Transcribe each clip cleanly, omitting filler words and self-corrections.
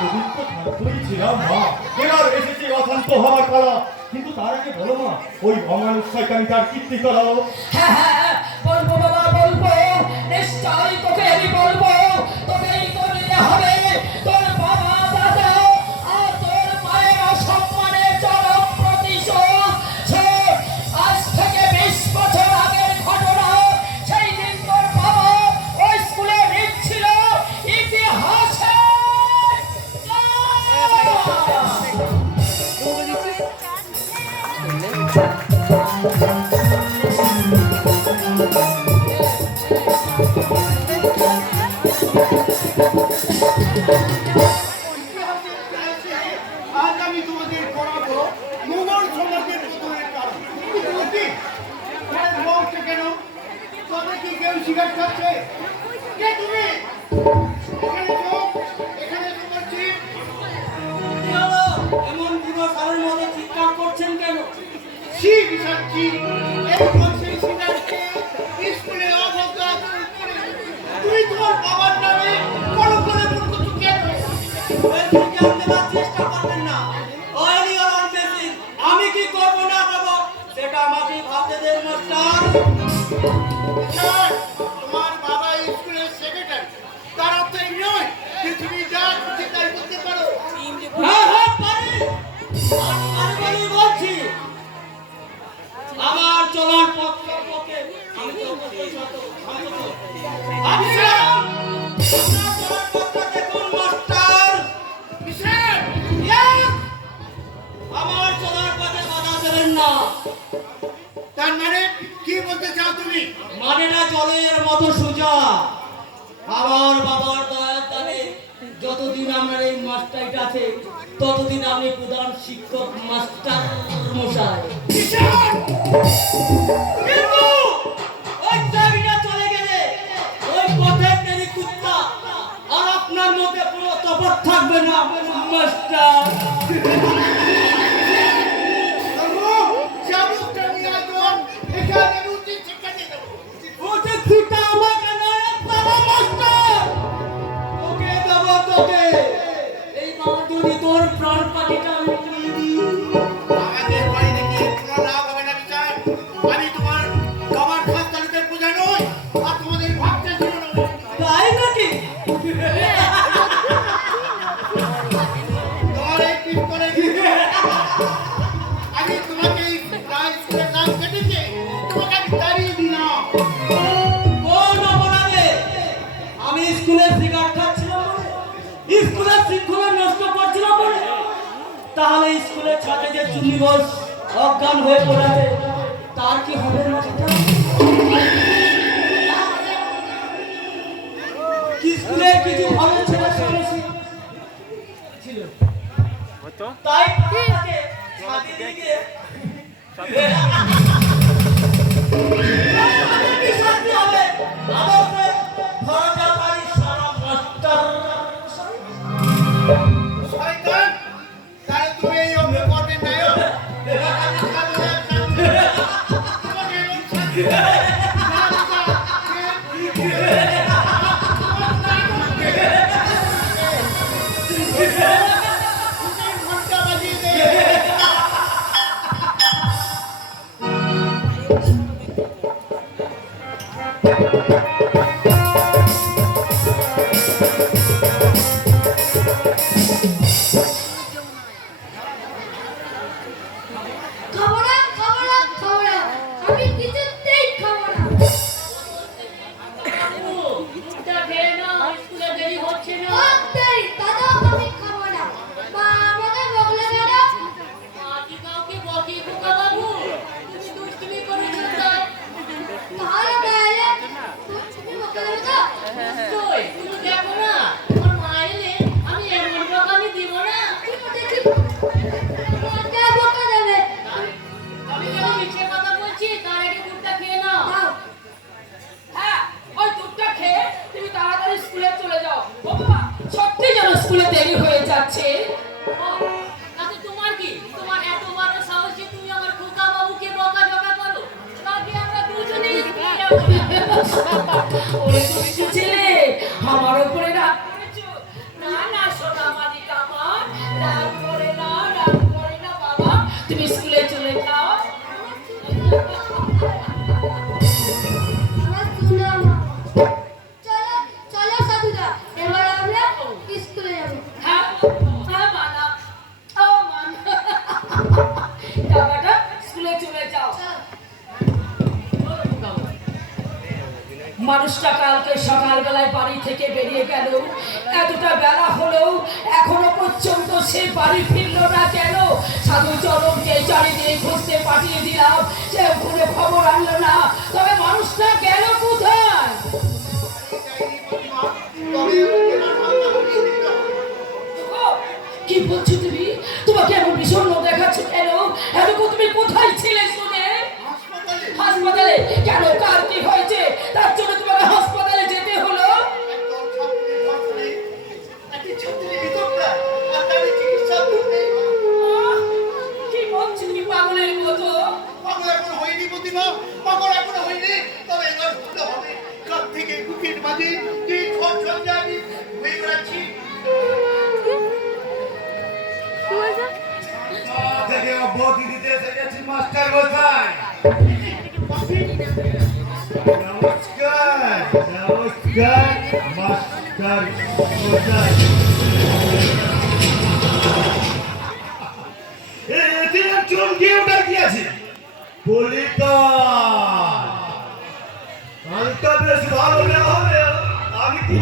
এতদিন তো শান্তই ছিলাম মা, এবার এসেছে অশান্ত হওয়ার পালা। কিন্তু তার আগে বলো মা, ওই অমানুষ শয়তানটার কীর্তি করাও। হ্যাঁ হ্যাঁ বলবো বাবা, বলবো, নিশ্চয়ই তোকে আমি বলবো। তোকেই তো নিতে হবে তোর বাবা, দাদা আর তোর মায়ের অসম্মানের চরম প্রতিশোধ। শোন, আজ থেকে 20 বছর আগের ঘটনা। সেই দিন তোর বাবা ওই স্কুলে লিখছিল ইতিহাসে। আজ আমি তোমাদের পড়াবো মুঘল সমাজের পতনের কারণ। কেন তবে কি কেউ শিকার খাচ্ছে? কে তুমি? এখানে বলছি এমন পুরো সারের মধ্যে চিৎকার করছেন কেন? সি বিশাচ্ছি এই বলছি শিকারকে স্কুলে অভদ্র আচরণ করে তুমি তোমার বাবার নামে বড় করে বলছো কেন? চেষ্টা করবেন না। আমি কি করবো না করবো সেটা আমাকে ভাবতে দেন মাস্টার। স্যার, তোমার বাবা স্কুলের সেক্রেটারি, তার অর্থ এই নয় যে তুমি যা খুশি তাই করতে পারো। হ্যাঁ হ্যাঁ পারি, আমি বলি বলছি। আমার চলার পথ সম্পর্কে আমি তো অবশ্যই সতর্ক। আমি স্যার, আপনার চলার পথটা দেখুন মাস্টার। স্যার, আমার চলার পথে বাধা দেবেন না। তার মানে কি বলতে চাও তুমি? মানেটা জলের মতো সোজা। আমার বাবার দয়ার দানে যতদিন আমার এই মাস্টারটা আছে ততদিন আমি প্রধান শিক্ষক মাস্টার মশাই। কিন্তু ওই চাবিটা চলে গেলে ওই পথের নেই কুত্তা আর আপনার মধ্যে কোনো তফাৎ থাকবে না মাস্টার। তোর প্রাণ পাখিটা আমি আমাদের বাড়ি থেকে কোনো লাভ হবে না বিচার। আমি তোমার বাবার খাস তালুকের পূজা নই, আর তোমাদের ভাবতে ছিল না। তাই নাকি? তোমার এই টিপ করে আমি তোমাকে এই স্কুলের নাম কেটেছে, তোমাকে আমি তাড়িয়ে দিলাম। কোন অপরাধে? আমি স্কুলে সিগারেট খাচ্ছিলাম বলে? স্কুলের শৃঙ্খলা নষ্ট করছিলাম বলে? তাহলে স্কুলের ছাত্রে যে চুনি বস অজ্ঞান হয়ে পড়েছে তার কি হবে না? স্কুলে কিছু ভালো ছেলে শুনেছি ছিল, তাই তাকে ছাতি দিয়ে গিয়ে কি শাস্তি হবে? আমাকে ধরা যাবে সারা মাস্টার। শয়তান, তাহলে তুমি এই অভিনয় করবে না। তোমাকে এমন শাস্তি দেব। ঘন্টা বাজিয়ে দেবে। আমি কিছুতেই খাবো না। ওই দাদা, আমি খাবো না। মা আমাকে বকলে কেন? তাহলে তাহলে তুমি বকে দেবে তো? আমাকে বকে দেবে। দাও। হ্যাঁ, ওই দুধটা খেয়ে তুমি তাড়াতাড়ি স্কুলে চলে যাও। ও বাবা, সত্যি যেন স্কুলে দেরি হয়ে যাচ্ছে। তোমার কি? তোমার এত বড় সাহস যে তুমি আমার খোকা বাবুকে বকাঝকা করো? নাকি আমরা দুজনেই স্কুলে যাব? ওরে তুমি ছেলে, আমার উপরে রাগ করেছো? না না সোনা মালিকা, মানুষটা কালকে সকালবেলায় বাড়ি থেকে বেরিয়ে গেল, এতটা বেলা হলেও এখনো পর্যন্ত সে বাড়ি ফিরলো না কেন? সাধু চরণকে চারিদিকে খুঁজতে পাঠিয়ে দিলাম, সে ঘুরে খবর আনলো না। তবে মানুষটা গেল কোথায়? ও, কি বলছো তুমি? তোমাকে এমন বিষণ্ণ দেখাচ্ছে কেন? এতক্ষণ তুমি কোথায় ছিলে শুনে? হাসপাতালে? কেন, কার কি হয়েছে তার জন্য তোমাকে হাসপাতালে যেতে হলো? আহ, কি বলছো তুমি পাগলের মতো? থেকে অব্যাহতি দিতে এসে গেছি মাস্টার মশাই। নমস্কার নমস্কার মাস্টার মশাই। এতে চমকে ওটা কি আছে? বলি তো কালটা বেশ ভালো না হবে। আমি কি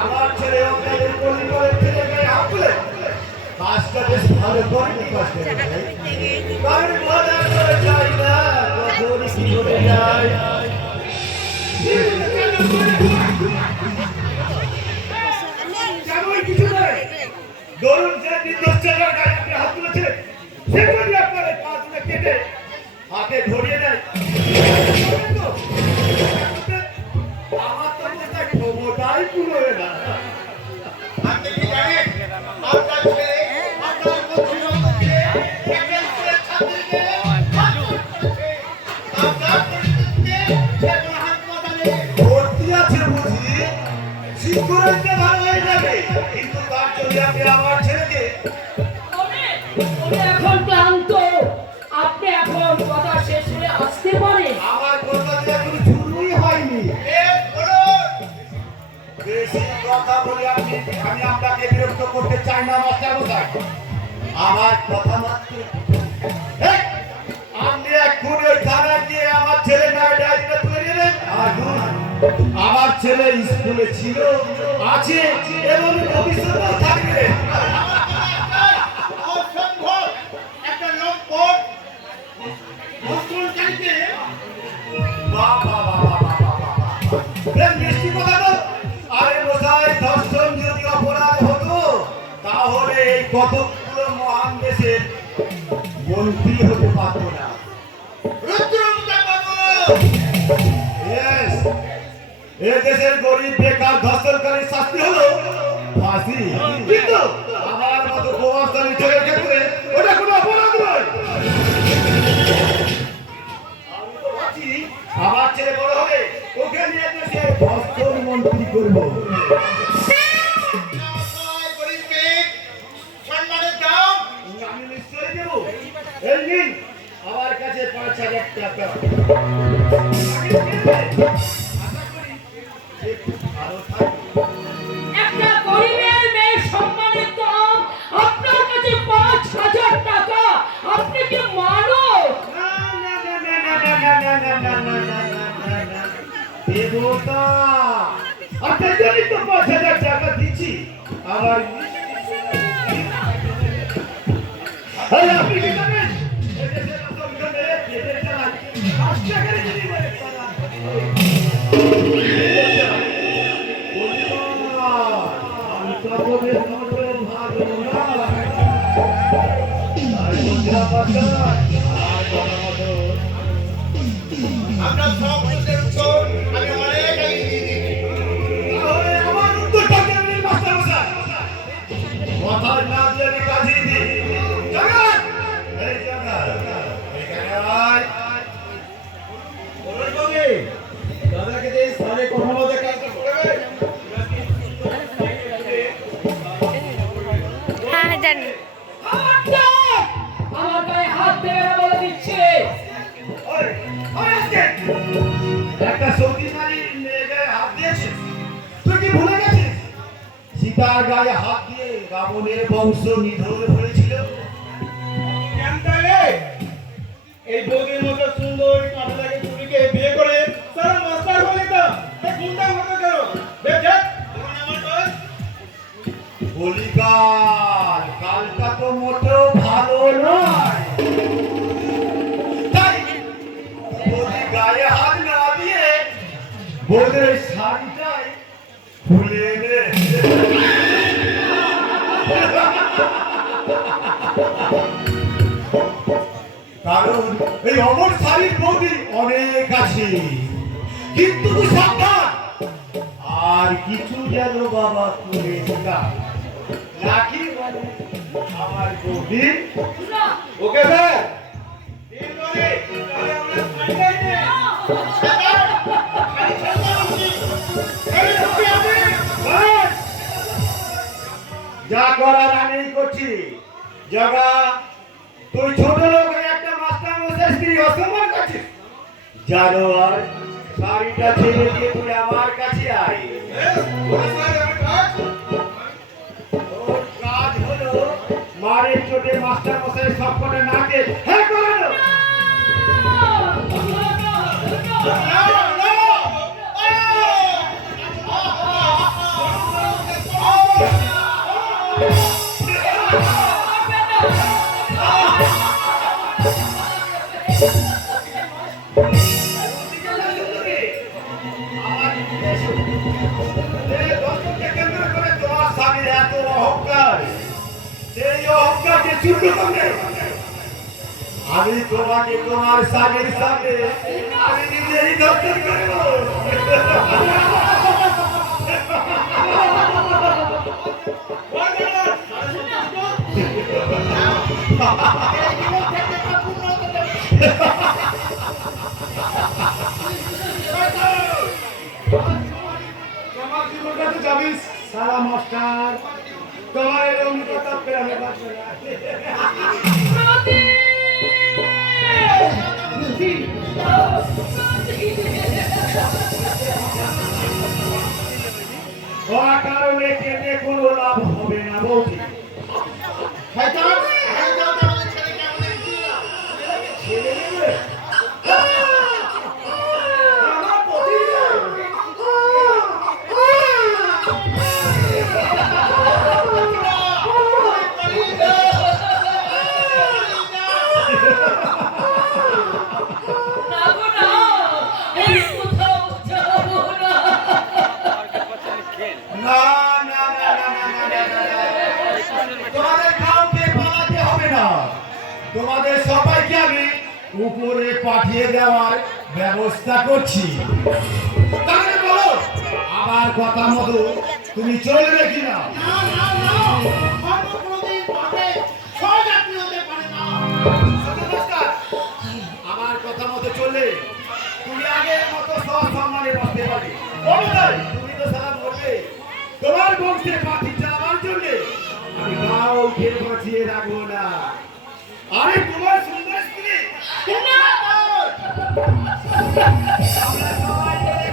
আমার ছেলে ওখানে পরিবারের ছেলে গায়ে হাত তুলে কাজটা বেশ ভালো করে কাজটা কারণ মজা করে যাই না কখন কি করে যায়। তেমন কিছু নয়, ধরুন যে নির্দোষ ছেলের গায়ে আপনি হাত তুলেছে সে যদি আপনার এই পা তুলে কেটে হাতে ধরিয়ে দেয় আমার তো মনে ক্ষমতাই পুরো হয়ে না। আপনি কি জানেন আপনার ছেলে আপনার মন্ত্রীকে একজন ছাত্রীকে আপনার পরিচিতকে এখন হাসপাতালে ভর্তি আছে বুঝি, সিকিউরিটি ভালো হয়ে যাবে, কিন্তু তার জন্য আপনি আমার ছেলেকে ওরে এখন ক্লান্ত, আপনি এখন কথা শেষ হয়ে আসতে পারেন। আমার কথা যে এখন শুরুই হয়নি। বেশি কথা বলে আমি আপনাকে বিরক্ত করতে চাই না মাস্টার মশাই। আমার কথা মাত্র এই, আপনি এক্ষুনি ওই থানায় গিয়ে আমার ছেলে নামে ডায়েরিটা তুলে নেবেন। আর আমার ছেলে স্কুলে ছিল, আছে এবং ভবিষ্যতেও থাকবে। অসম্ভব একটা লম্পট মুসলমানকে বাহ বাহ বাহ বাহ বাহ বাহ বাহ। বেশ মিষ্টি কথা তো। আরে মশাই, ধর্ষণ যদি অপরাধ হতো তাহলে এই কতগুলো মহান দেশের মন্ত্রী হতে পারত না। রুদ্রমুখা বাবু Yes, এ দেশের গরিব বেকার ধর্ষণকারীর শাস্তি হলো ফাঁসি, কিন্তু আমার মতো প্রভাবশালী ছেলের ক্ষেত্রে ওটা কোনো অপরাধ নয়। আমি তো ভাবছি আমার ছেলে বড় হবে, ওকে নিয়ে দেশে ধর্ষণ মন্ত্রী করবো। গরিবকে সম্মানের দাম আমি নিশ্চয়ই দেবো। এই নিন আমার কাছে ৫,০০০ টাকা। আশা করি একটু ভালো থাকবে। একটা গরিবের মেয়ের সম্মানের দাম আপনার কাছে ৫,০০০ টাকা। আপনি কি মানব? না, না, না, না, না, না, না, না, না, না, না, না, না, না। দেবতা, আপনার জন্যই তো ৫,০০০ টাকা দিচ্ছি। আবার আরে আপনি কি জানেন? এই দেশের অসংখ্য মেয়ে পেটের জ্বালায় ৫ টাকার জিনিস বলে চালায়। আমি তো আপনাদের মতন ভালো না। আর বন্ধুরা বাচ্চা, আর বড় মতো। আপনার সব প্রশ্নের উত্তর আমি অনেক আগে দিয়ে দিয়েছি। তাহলে আমার উত্তরটা কেমন মাস্টার মশাই? কথায় না দিয়ে আমি কাজেই দিই। জাগান! এই জাগান, এখানে আয়। দাদাকে যে স্থানে কথা মতো কাজটা করবে। জানি খবরদার! আমার গায়ে হাত দেবে না বলে দিচ্ছে। ওই, ওই আজকে একটা সৌদি নারীর মেয়ে গায়ে হাত দিয়েছিস। তুই কি ভুলে গেছিস? সীতার গায়ে হাত দিয়ে রাবণের বংশ নিধন হয়েছিল। এই বৌদির মতো সুন্দর কাঁটাটাকে চুরিকে বিয়ে করে তারা মাস্টার হয়ে যেতাম। গুন্ডা হতো কেন? দেখ দেখ আমার বয়স। বলিকাল কালটা তো মোটেও ভালো নয়। তাই বলি গায়ে হাত না দিয়ে বলে শাড়িটাই খুলে এনে কারণ এই অমর শাড়ির বৌদি অনেক আছে, কিন্তু তুই সাবধান আর কিছু যেন বাবা করে নাকি বলে আমার বৌদি। না, ওকে স্যার তিন করে তাহলে আমরা শাড়ি গাইতে যা করার আমি করছি। জগা তুই ছোট লোক একটা মাস্টার মশাই স্ত্রী অসম্মান করছিস। জানো আর শাড়িটা ছেড়ে দিয়ে তুই আমার কাছে আয়। ওর কাজ হলো মারের চোটে মাস্টার মশাই সবকটা নাকে হ্যাঁ করানো। আমার দর্শককে কেন্দ্র করে তোমার স্বামীর এত অহংকার, সেই অহংকারকে চূর্ণ করবে। আমি তোমাকে তোমার স্বামীর সামনে আমি নিজেই দর্শন করব। তোমার জীবনটা তো যাবিস সারা মাস্টার, তোমার এরকম কথা প্রেমে বাঁচবে না। কারণে কেটে কোনো লাভ হবে না বৌদি। ছেলে নেবে? আমার প্রতি না গো না, এই কোথাও যাবো না। না না না না না না না না। তোমাদের কাউকে পালাতে হবে না, তোমাদের সবাইকে আমি উপরে পাঠিয়ে দেওয়ার ব্যবস্থা করছি। তাহলে বলো আমার কথা মতো তুমি চলবে কিনা? আমার কথা মতো চললে তুমি আগের মতো সম্মানে বাঁচতে পারবে। তুমি তো সারা বলবে তোমার বংশে পাখি চালাবার জন্য আমি কাউকে বাঁচিয়ে রাখবো না। আরে তোমার সুন্দর স্ত্রী আমরা সবাই মিলে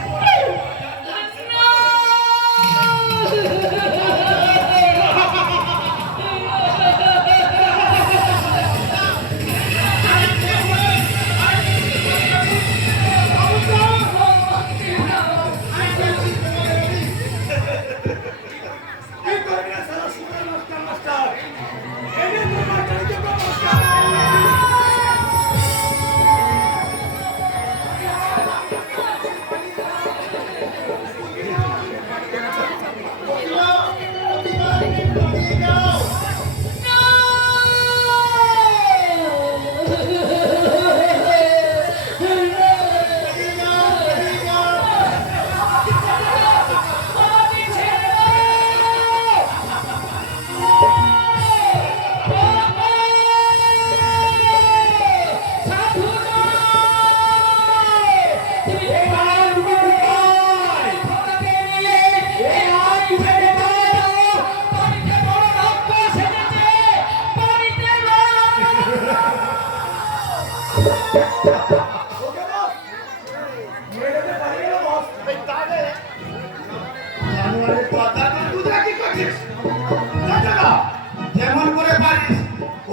যেমন করে পারিস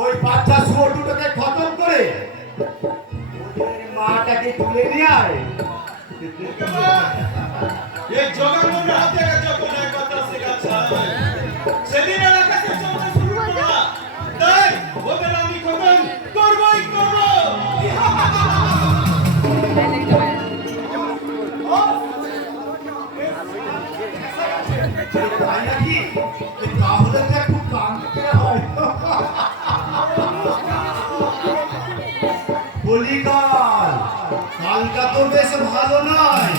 ওই বাচ্চা শুয়োর দুটোকে খতম করে তুলে নিয়ে আয়। এই জগানুর হাতে যখন এক কথা শেখাচ্ছে সেদিন এলাকাতে চলতে শুরু করলো তাই ওদের আমি খতম করবই করব তাই নাকি? তাহলে তো একটু কাঁদতে হয়। বলি কালটা তো বেশ ভালো নয়।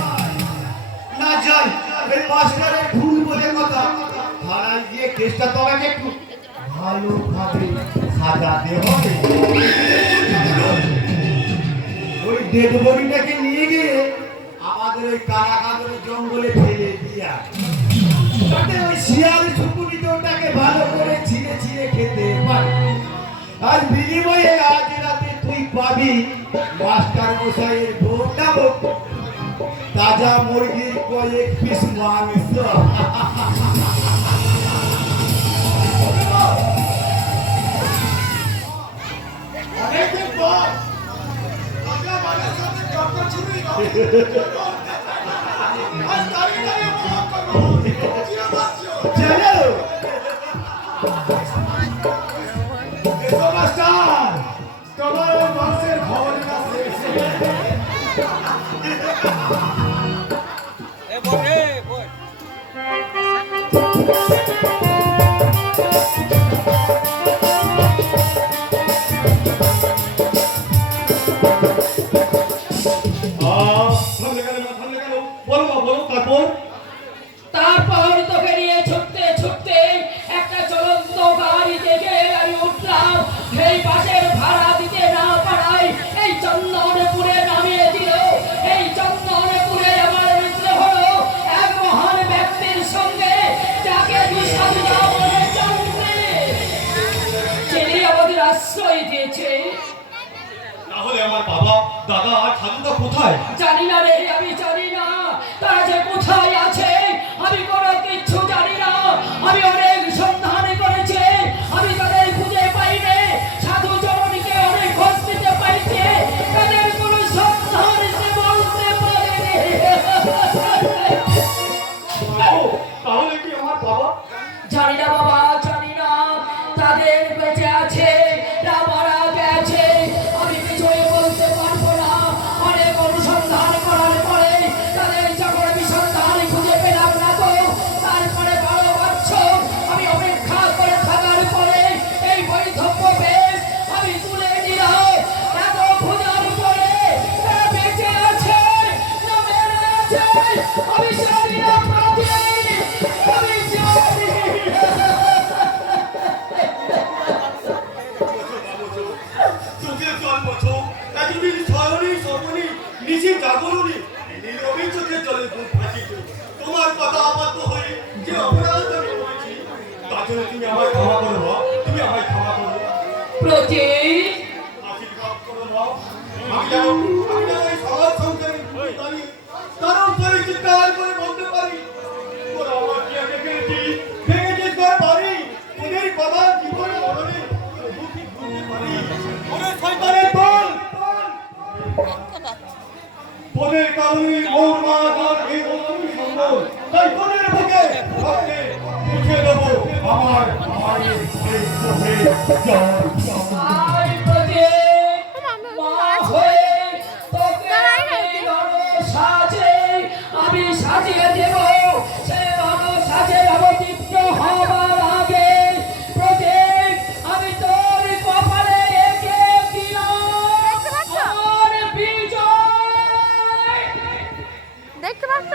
না যাই, এই মাস্টারের ভুল বলে কথা। থানায় গিয়ে কেসটা তোমাকে একটু ভালোভাবে সাজাতে হবে। ওই ডেড বডিটাকে নিয়ে গিয়ে আমাদের ওই কারাগারের জঙ্গলে ফেলে দিয়া তাতে ওই শিয়াল ছুকুনিতে ওটাকে ভালো করে ছিঁড়ে ছিঁড়ে খেতে পারে। আর বিনিময়ে আজ রাতে তুই পাবি মাস্টার মশাইয়ের ভোগ নামক তাজা মুরগির কয়েক পিস মাংস। অনেকদিন পর রাজা বাড়ির সাথে চক্কর ছুরি আজ দাঁড়িয়ে দাঁড়িয়ে উপভোগ করবো চিরবাচ্য চলো এসো মাস্টার, তোমার ওই মাংসের খবরটা শেষ। তারপর তোকে নিয়ে ছুটতে ছুটতে একটা চলন্ত গাড়ি থেকে আমি উঠলাম। এই বাসের ভাড়া দিতে না পারায় এই চন্দনপুরে নামিয়ে দিল। এই চন্দনপুরে আমার মিত্র হলো এক মহান ব্যক্তির সঙ্গে, যাকে দুঃসাধিকা বলে জানতে তিনি আমাদের আশ্রয় দিয়েছে। তাহলে আমার বাবা দাদা আর ঠাকুরদা কোথায়? জানি না রে, আমি জানি না তারা যে কোথায় আছে। আমি কোনো কিচ্ছু জানি না। আমি অনেক সন্ধান করেছি, আমি তাদের খুঁজে পাইনি। সাধু জননীকে অনেক খোঁজ দিতে পাইছে, তাদের কোনো সন্ধান সে বলতে পারেনি। তাহলে কি আমার বাবা? জানি না বাবা, জানি না তাদের বেঁচে আছে না মারা গেছে, আমি কিছুই বলতে পারবো না। অনেক অনুসন্ধান করার পরে তাদের যখন আমি সন্ধান খুঁজে পেলাম না তো, তারপরে 12 বছর আমি অপেক্ষা করে থাকার পরে এই বৈধব্য বেশ আমি তুলে নিলাম। এত খোঁজার পরে তারা বেঁচে আছে না মেরে আছে আমি জানি না প্রতি, আমি জানি চোখে জল মোছো এতদিন ছয়নি সপনি নিশি জাগরণী নীরবে চোখে জলে বুক ফাটিছে। তোমার কথা আবদ্ধ হয়ে যে অপরাধ আমি করেছি তার জন্য তুমি আমায় ক্ষমা করো মা, তুমি আমায় ক্ষমা করো, প্রতি আশীর্বাদ করো মা। আমি যেন এই সমাজ সংসারে দাঁড়িয়ে তার উপরে চিৎকার করে বলতে পারি তোরা আমার প্রিয়াকে ভেঙেছিস ঘর বাড়ি, ওদের বাবা জীবনে মরণে বুকে ঘুরতে পারি ওরে শয়তানের দল। তোদের কারণে ওর মা আর এই অসুবি সম্ভব, তাই তোদের বুকে রক্তে মুছে দেবো আমার মায়ের এই চোখে জল। আই প্রতি মা হয়ে তোকে সাজে আমি সাজিয়ে দেব। সে সাজে অবতীর্ণ হবার আগে প্রতি আমি তোর কপালে এঁকে দিলাম আমার বিজয়। দেখতে পাচ্ছ?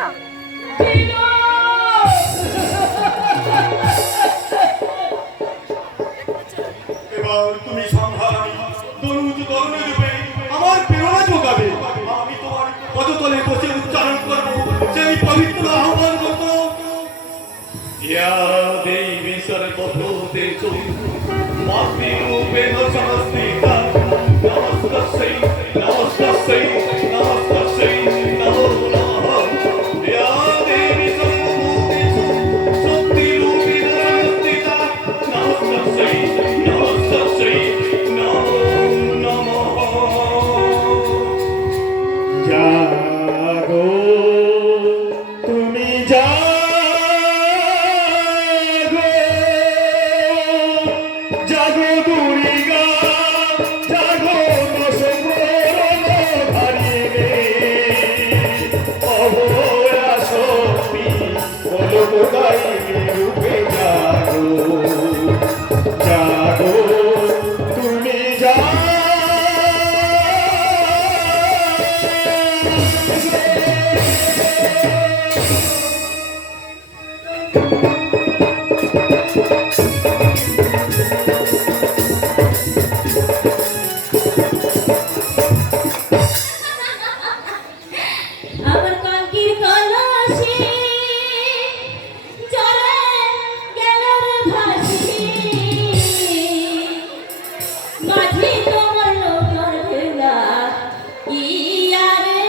এবার তুমি সংগ্রামী দরুদ দরুদ রূপে আমার প্রেরণা যোগাবে। আমি তোমার পদতলে বসে উচ্চারণ করবো সেই পবিত্র আহ্বান মন্ত্র। ইয়া দেবী সর্বভূতেষু মাতৃ রূপেণ সংস্থিতা নমস্তস্যৈ নমস্তস্যৈ নমস্তস্যৈ নমো নমঃ। ইয়া দেবী সর্বভূতেষু শক্তি রূপেণ সংস্থিতা নমস্তস্যৈ নমস্তস্যৈ নমো নমঃ। আমার কাকির কলসি চলে গেল রে ভাসি মাঝি তোমার লোকর ভেলা ইয়া রে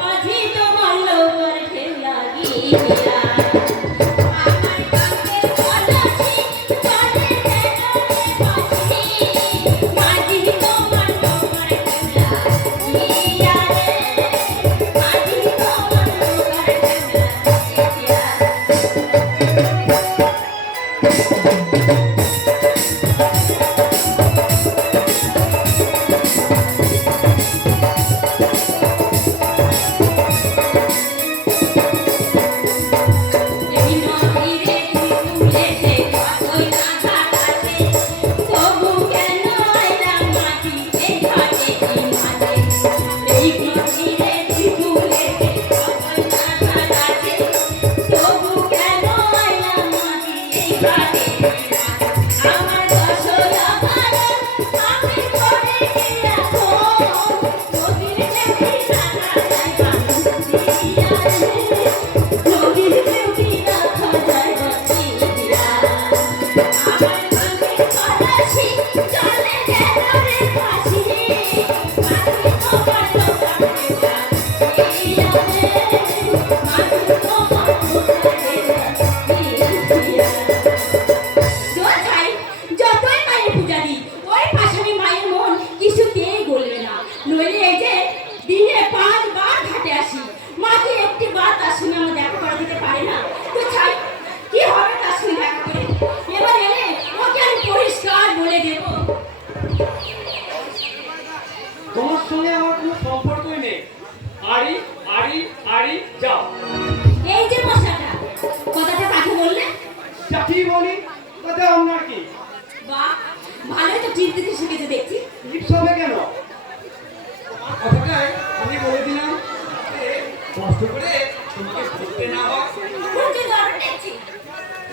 মাঝি তোমার লোকর ভেলা গিয়া আমার কাকির কলসি চলে গেল রে ভাসি মাঝি তোমার লোকর ভেলা ইয়া রে মাঝি তোমার লোকর ভেলা ইয়া এই নদীরে তুলেছে কতই না ঘাটাছে তবু কেন এলা মাটি এই ঘাটে এই মাঝে এই নদীরে তুলেছে কতই না ঘাটাছে তবু কেন এলা মাটি এই ঘাটে আমার দশলা ভাড়া আমি করে রাখো নদীর দেবী রাখা যায় বাঁধিয়া নদীর দেবী রাখা যায় বাঁধিয়া আমার কাকির কলসি চলে গেল রে ভাসি মাঝি তোমার লোকর ভেলা ইয়া রে মাঝি তোমার লোকর ভেলা ইয়া যতই মায়ের পূজা দিই ওই পাশানি মায়ের মন কিছুতেই গলবে না নইলে এই যে দিনে 5 বার ঘাটে আসি মাকে একটি বার তার সঙ্গে আমার দেখা করে দিতে পারে না তো ছাই কি হবে তার সঙ্গে দেখা করে এবার এলে ওকে আমি পরিষ্কার বলে দেব তোমার সঙ্গে আমার কোনো সম্পর্কই নেই। আড়ি আড়ি আড়ি যাও। এই যে মশাটা কথাটা কাকে বললে যা কি বলি তাতে আপনার কি? বাহ ভালোই তো ঠিক দিতে শিখেছে দেখছি লিপস হবে কেন? তোমার কথাটাই আমি বলে দিলাম যাতে কষ্ট করে তোমাকে বলতে না হয়। খুঁজে ধরে দেখছি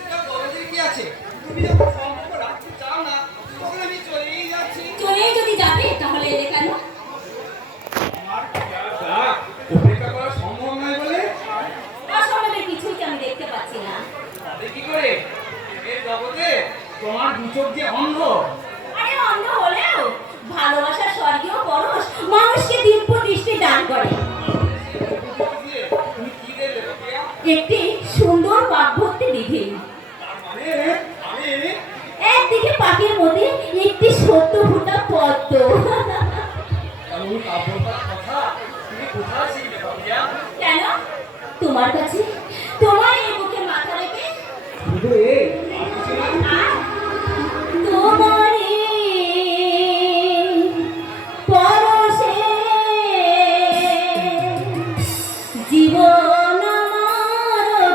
এটা বলতে কি আছে? তুমি যখন সম্পর্ক রাখতে চাও না তখন আমি চলেই যাচ্ছি। চলেই যদি যাবে তাহলে এলে কেন আমার অপেক্ষা করা সম্ভব নয় বলে অসম্ভবের কিছুই তো আমি দেখতে পাচ্ছি না তবে কি করে এর জগতে তোমার দু চোখ যে অন্ধ। আরে অন্ধ হলেও ভালোবাসার স্বর্গীয় পরশ মানুষকে দিব্য দৃষ্টি দান করে তুমি কি দেবে রোকেয়া? একটি সুন্দর বাগভক্তি বিধি তার মানে আমি একদিকে পাখির মধ্যে একটি সত্য ফুটা পদ্ম এমন কাব্যতার কথা তুমি কোথায় শিখলে রোকেয়া? কেন তোমার কাছে তোমার এই বুকে মাথা রেখে শুধু এই আর কিছু না? তোমারি পরশে জীবন আমার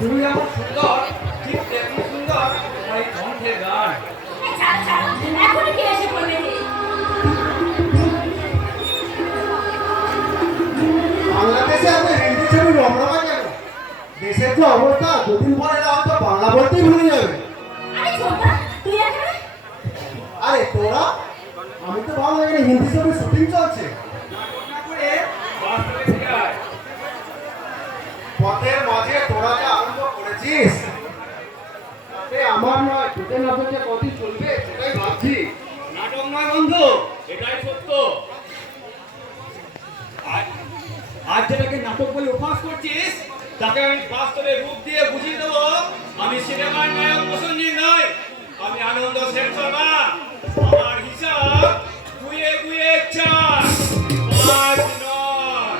তুমি এমন সুন্দর, ঠিক তেমনি সুন্দর ওই কণ্ঠের গান। ছাড়ো ছাড়ো, এখনই কে এসে পড়বে রে? বাংলাদেশে এত হিন্দি ছবি রমরমা কেন? দেশের যে অবস্থা, দুদিন পরে না হয়তো বাংলা বলতেই ভুলে যাবে। আরে ছোটদা, তুই এখানে? আরে তোরা, আমি তো ভাবলাম এখানে হিন্দি ছবির শুটিং চলছে। বাস্তবে ফিরে আয়। পথের মাঝে তোরা যে আনন্দ করেছিস, তাতে আমার নয়, তোদের নাটকে কতদিন চলবে সেটাই ভাবছি। নাটক নয় বন্ধু, এটাই সত্য। আজ যেটাকে নাটক বলে উপহাস করছিস, তাকে আমি বাস্তবে রূপ দিয়ে বুঝিয়ে দেবো। আমি সিনেমার নায়ক প্রসঞ্জিৎ নয়, আমি আনন্দ সেন শর্মা। আমার হিসাব গুয়ে গুয়ে 4, 5 নয়।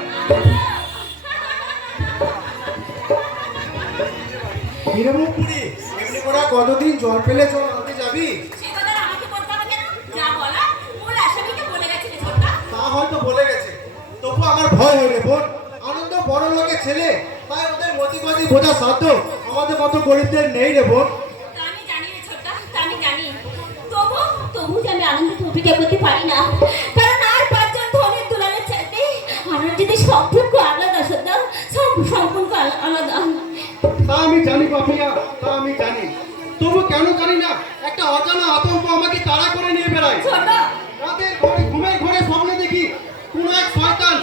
হিরমুখপুরি, এমনি করে কতদিন জল পেলে জল আনতে যাবি? সে কথা আমাকে বলতে হবে কেন? যা বলা মূল আসামিকে বলে গেছে রে ছোটদা। তা হয়তো বলে গেছে, তবু আমার ভয় হয় রে বোন। আনন্দ বড় লোকের ছেলে, তাই ওদের মতিগতি বোঝা সাধ্য আমাদের মতো গরিবদের নেই রে বোন। তা আমি জানি রে ছোটদা, তা আমি জানি। তবু যে আমি আনন্দকে উপেক্ষা করতে পারি না, কারণ আর 5 জন ধনের দুলালের চাইতে আমার যদি সম্পর্ক আলাদা ছোটদা, সম্পর্ক আলাদা। তা আমি জানি পাপিয়া, তা আমি জানি, তবু কেন জানি না একটা অজানা আতঙ্ক আমাকে তাড়া করে নিয়ে বেড়ায়। ছোটদা, রাতের ঘরে ঘুমের ঘরে স্বপ্নে দেখি কোন এক শয়তান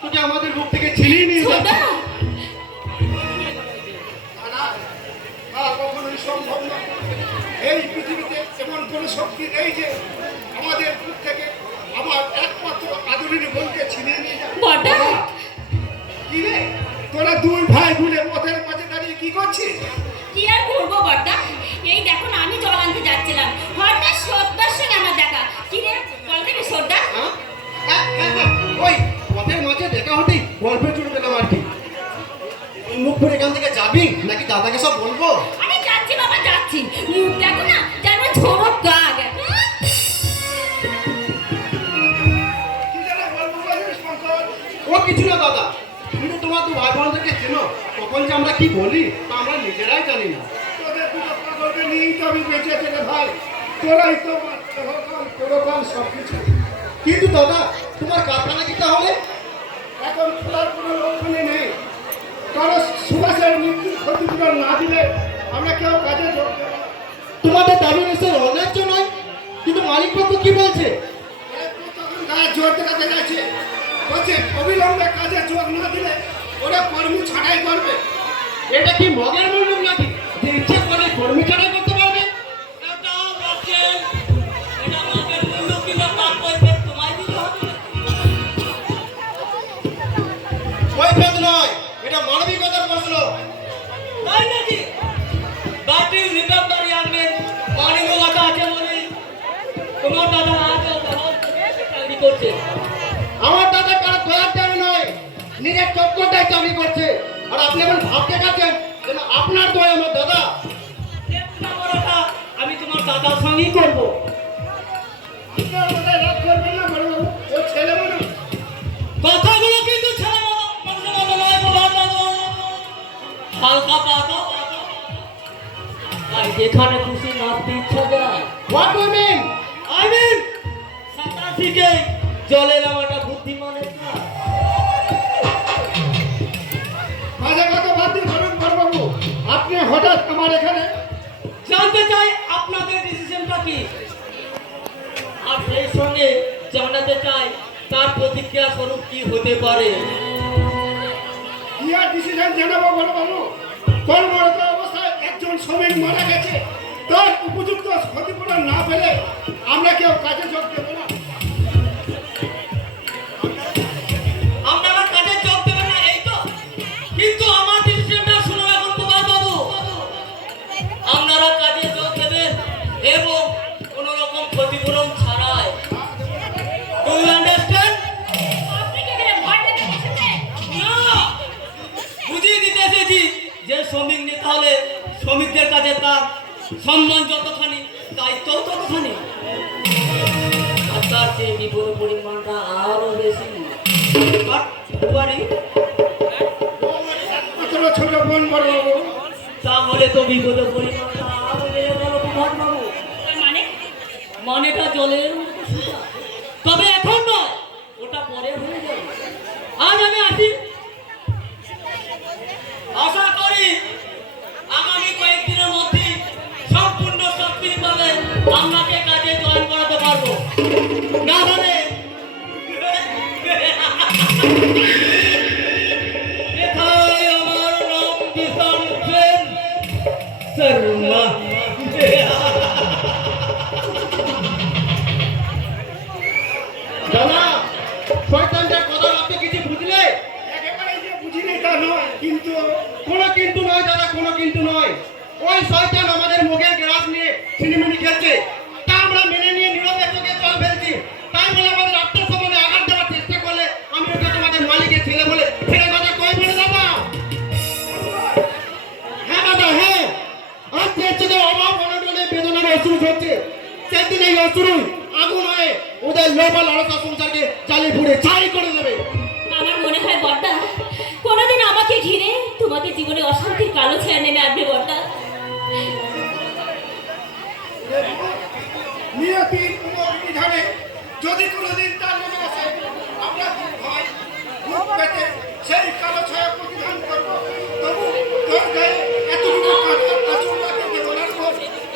তোকে আমাদের মুখ থেকে ছিনিয়ে নিয়ে যায়। ছোটদা, কখনোই সম্ভব না। এই পৃথিবীতে এমন কোনো শক্তি নেই যে আমাদের বুক থেকে আমার একমাত্র আদরের বোনকে ছিনিয়ে নিয়ে যাবে। বড়দা, কি রে, তোরা দুই ভাই ভুলে পথের মাঝে দাঁড়িয়ে কি করছিস? কি আর করবো বড়দা? এই দেখো না, আমি জল আনতে যাচ্ছিলাম, হঠাৎ ছোটদার সঙ্গে আমার দেখা। কি রে, বল দেবে ছোটদা? ওই পথের মাঝে দেখা হতেই গল্পে চলে পেলাম আর কি। মুখ করে এখান থেকে যাবি নাকি দাদাকে সব বলবো? আরে যাচ্ছি বাবা, যাচ্ছি। মুখ দেখো না, যেন ঝোড়ক গাগ। কি যেন বলবো বলিস শঙ্কর? ও কিছু না দাদা, তুমি তো তোমার দু ভাই বোনদেরকে চেনো, তখন যে আমরা কি বলি তা আমরা নিজেরাই জানি না। তোদের দুটো পাগলকে নিয়েই তো আমি বেঁচে থেকে ভাই। তোরাই তো আমার চিরকাল চিরকাল সব কিছু। কিন্তু দাদা, তোমার কারখানা কি তাহলে? এখন খোলার কোনো লক্ষণই নেই, কারণ সুভাষের মৃত্যুর ক্ষতিপূরণ না দিলে আমরা কেউ কাজে যোগ দেব না। তোমাদের দাবি নিশ্চয় অন্যায্য নয়, কিন্তু মালিক পক্ষ কি বলছে? এরপর তখন গায়ে জোর দেখাতে গেছে, বলছে অবিলম্বে কাজে যোগ না দিলে ওরা কর্মী ছাঁটাই করবে। এটা কি মগের মূল্য নাকি যে ইচ্ছে করে কর্মী ছাড়াই করতে পারবে? কৈফিয়ত নয়, এটা মানবিকতার প্রশ্ন। তাই নাকি? বাতিল রিমেম্বার ইয়াং ম্যান, মানবিকতা আছে বলে তোমার দাদা আজ চাকরি করছে। আমার দাদা কারো দয়ার দাবি নয়, নিজের যোগ্যতায় চাকরি করছে। আর আপনি এখন ভাবতে গেছেন যেন আপনার দয় আমার দাদা। আমি তোমার দাদার সঙ্গেই করবো। আপনার কথায় রাগ করবেন না বড়বাবু, ও ছেলে মানুষ। কথাগুলো কিন্তু ছেলে মানুষের মতো নয় বাবা, হালকা পাতা। আর যেখানে খুশি নাচতে ইচ্ছা যায়। What do you mean? I mean, সাঁতার শিখে জলে নামাটা বুদ্ধিমানের কাজ। মাঝে কথা বাদ দিন বড়বাবু, আপনি হঠাৎ আমার এখানে। জানতে চাই আপনাদের ডিসিশনটা কি, আর সেই সঙ্গে জানাতে চাই তার প্রতিক্রিয়া স্বরূপ কি হতে পারে। কি আর ডিসিশন জানাবো বড়বাবু? কর্মরত অবস্থায় একজন শ্রমিক মারা গেছে, তার উপযুক্ত ক্ষতিপূরণ না পেলে আমরা কেউ কাজে যোগ দেব না। আপনারা কাজে যোগ দেবেন না এই তো, কিন্তু আমার ডিসিশনটা শুনে রাখুন কুমার বাবু, আপনারা কাজে যোগ দেবেন এবং কোনো রকম ক্ষতিপূরণ ছাড়াই। Do you understand? আপনি কি এখানে ভয় দেখাতে এসেছেন? না, বুঝিয়ে দিতে এসেছি যে শ্রমিক নিতে হলে শ্রমিকদের কাছে তার সম্মান যতখানি দায়িত্ব ততখানি, আর তার চেয়ে বিপদের পরিমাণটা আরো বেশি। ও আমার একমাত্র ছোট বোন বড়বাবু, তাহলে তো বিপদে পড়ি প্রধান বাবু। মানে মানেটা জলের মতো সোজা। তবে এখন নয়, ওটা পরে হয়ে যাবে। আজ আমি আসি, আশা করি আগামী কয়েকদিনের মধ্যে সম্পূর্ণ শক্তি পাবে আপনাকে কাজে জয়েন করাতে পারবো। না হলে এটাই আমার নাম কিষান সেন শর্মা। দাদা, শয়তানটার কথা আপনি কিছু বুঝলে? একেবারে যে বুঝিনি তা নয়, কিন্তু কোনো কিন্তু নয় দাদা, কোনো কিন্তু নয়। ওই শয়তান আমাদের মুখের গ্রাস নিয়ে ছিনিমিনি খেলছে, তা আমরা মেনে নিয়ে নীরবে চোখে জল ফেলছি। তাই বলে আমাদের আত্মসম্মানে আঘাত দেওয়ার চেষ্টা করলে আমি ওকে তোমাদের মালিকের ছেলে বলে ছেলে কথা কই বলে দাদা? হ্যাঁ দাদা, হ্যাঁ। আজ যে অভাব অনটনে বেদনার অশ্রু হচ্ছে, সেদিন এই অশ্রু আগুন হয়ে ওদের লোভা লালসা সংসারকে জ্বালিয়ে পুড়ে ছাই করে দেবে। আমার মনে হয় বড়দা কোনোদিন আমাকে ঘিরে তোমাদের জীবনে অশান্তির কালো ছায়া নেমে আসবে বড়দা। নিয়তির বিধানে যদি কোনোদিন তার মনে আসে, আমরা ভয় মুখ পেতে সেই কালো ছায়া প্রতিধান করবো। তবু তোর গায়ে এতটুকু কাটার আঁচল লাগতে দেবো না,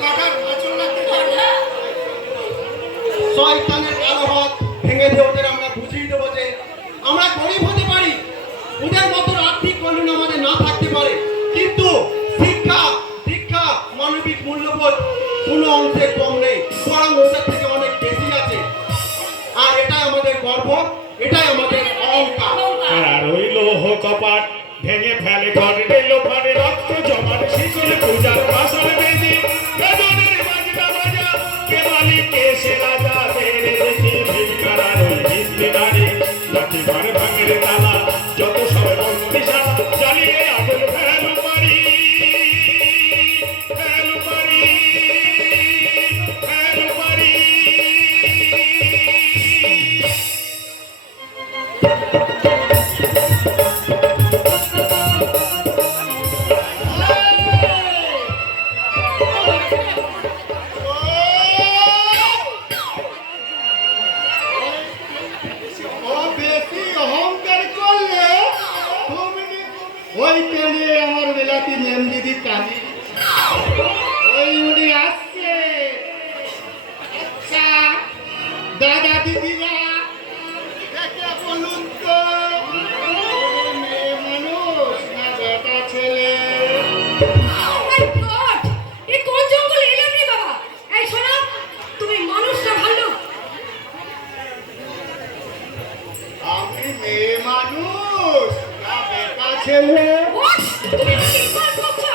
কাটার আঁচল লাগতে দেবো না। শয়তানের কালো হাত ভেঙে দিয়ে ওদের আমরা বুঝিয়ে দেবো যে আমরা গরিব হতে পারি, ওদের মতো আর্থিক কল্যাণ আমাদের না থাকতে পারে, কিন্তু শিক্ষা দীক্ষা মানবিক মূল্যবোধ কোনো অংশে কম নেই, বরং ওদের থেকে অনেক বেশি আছে। আর এটাই আমাদের গর্ব, এটাই আমাদের অহংকার। আর ওই লৌহ কপাট ভেঙে ফেলে ঘর দিল ঘরে রক্ত জমাট শিকল পূজার বাসন বেঁধে বেদনের বাজনা বাজা কে মালিক কে সে রাজা তেরে দেখি ভিকারার ওই হিন্দি নারী লাঠি ঘর ভাঙের তালা যত সব বন্দিশালা জ্বালিয়ে আগুন ফেল পারি ফেল পারি ফেল পারি। ও বেশি অহংকার করলে ওই পেলে আমার বেলাতি মেম দিদি কালি ওই উনি আসছে। আচ্ছা দাদা দিদিরা দেখে বলুন তো, মেয়ে মানুষ না বেটা ছেলে? Oh my God! এই কোন জঙ্গলে এলাম রে বাবা? এই শোনো, তুমি মানুষ না ভাল্লুক? আমি মেয়ে মানুষ না বেটা ছেলে? What? তুমি কি ইনসাল্ট করছো?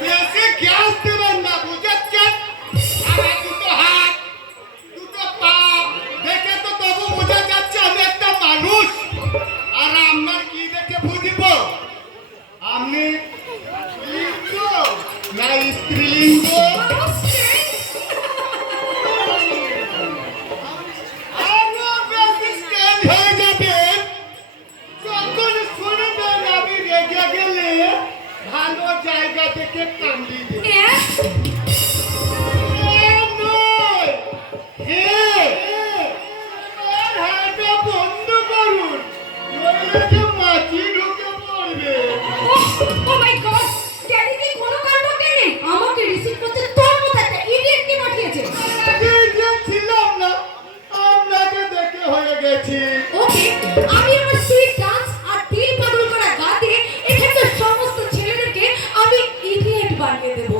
বেশি গ্যাস দেবেন না, বুঝেছেন? আমার দুটো হাত দুটো পা দেখে তো তবু বোঝা যাচ্ছে আমি একটা মানুষ। আর আপনার কি দেখে বুঝব আপনি লিঙ্গ না স্ত্রীলিঙ্গ? আরো বেশি স্ট্যান্ড হয়ে যাবেন যখন শুনবেন আমি রেগে গেলে ভালো জায়গা থেকে কান্দি দেব। নয়, হ্যাঁ, আর হাঁটা বন্ধ করুন, নইলে যে মাছি ঢুকে পড়বে। Oh my God! ড্যাডি কি কোনো কাণ্ড কেনে? আমাকে রিসিভ করতে তোর মতো একটা ইডিয়েট কে পাঠিয়েছে? আগে যে ছিলাম না, আপনাকে দেখে হয়ে গেছি। ওকে, আমি আমার সুইট ডান্স আর দিল পাগল করা গাতে এখানকার সমস্ত ছেলেদেরকে আমি ইডিয়েট বানিয়ে দেব।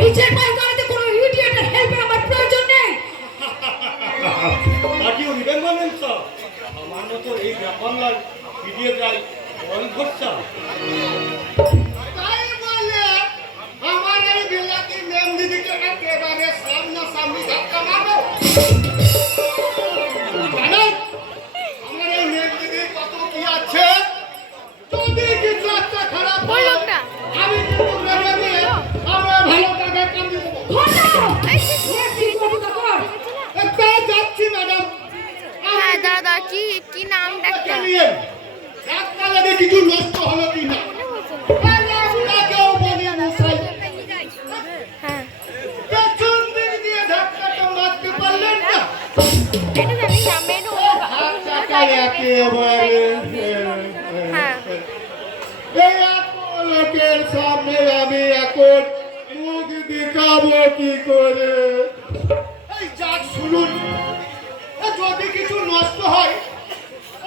নিজের পায়ে দাঁড়াতে কোনো ইডিয়েটের হেল্পের আমার প্রয়োজন নেই। পার্টিও নিবেন বলেন স্যার? আমার মতো এই বাংলার ইডিয়েটরাই বল ভরসা। তাই বলে আমার এই বিলাতি ম্যাম দিদিকে একেবারে সামনাসামনি ধাক্কা মারবে? জানেন আমার এই ম্যাম দিদি কত কি আছে? যদি কিছু একটা খারাপ হয় আমি কিন্তু রেগে গিয়ে আমার ভালো টাকা কামিয়ে দেবো। একটা যাচ্ছি ম্যাডাম। হ্যাঁ দাদা, কি নাম ডাকটা? একটা লেগে কিছু নষ্ট হলো কি না? কেউ বলি মশাই হ্যাঁ পেছন দিক দিয়ে ধাক্কাটা মারতে পারলেন না? এটা জানি না মেনু। ধাক্কাটা একেবারে হ্যাঁ এই লোকের সামনে আমি এখন মুখ দেখাবো কি করে? এই যাক শুনুন, যদি কিছু নষ্ট হয়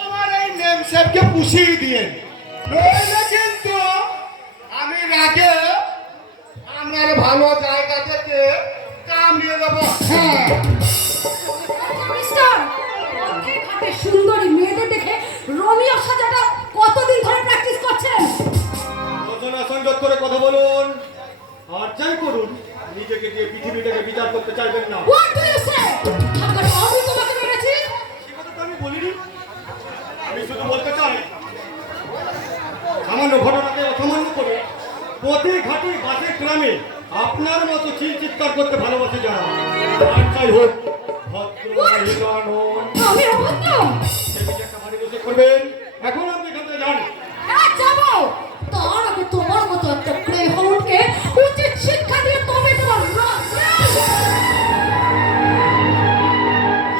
আমার এই নেম সাহেবকে পুষিয়ে দিয়েন, নইলে কিন্তু আমি রাগে আপনার ভালো জায়গা থেকে কামড়িয়ে দেবো। হ্যাঁ মিস্টার, পথে ঘাটে সুন্দরী মেয়েদের দেখে রোমিও সাজাটা কতদিন ধরে প্র্যাকটিস করছেন? রচনা সংযোগ করে কথা বলুন, আর যাই করুন নিজেকে দিয়ে পৃথিবীটাকে বিচার করতে চাইবেন না। What do you say? ঠাকুর, আমি তোমাকে মেরেছি? সে কথা তো আমি বলিনি। আমি শুধু বলতে চাই সামান্য ঘটনাকে অসামান্য করে পথে ঘাটে বাসে গ্রামে আপনার মতো চিৎকার করতে ভালোবাসে যারা, আর যাই হোক ভদ্র মহিলা নন। আমি অভদ্র? সে বিচারটা বাড়ি বসে করবেন। এখন আপনি এখান থেকে যান। হ্যাঁ যাবো। তার আগে তোমার মতো একটা গ্রেহাউন্ডকে উচিত শিক্ষা দিয়ে তবে তোমার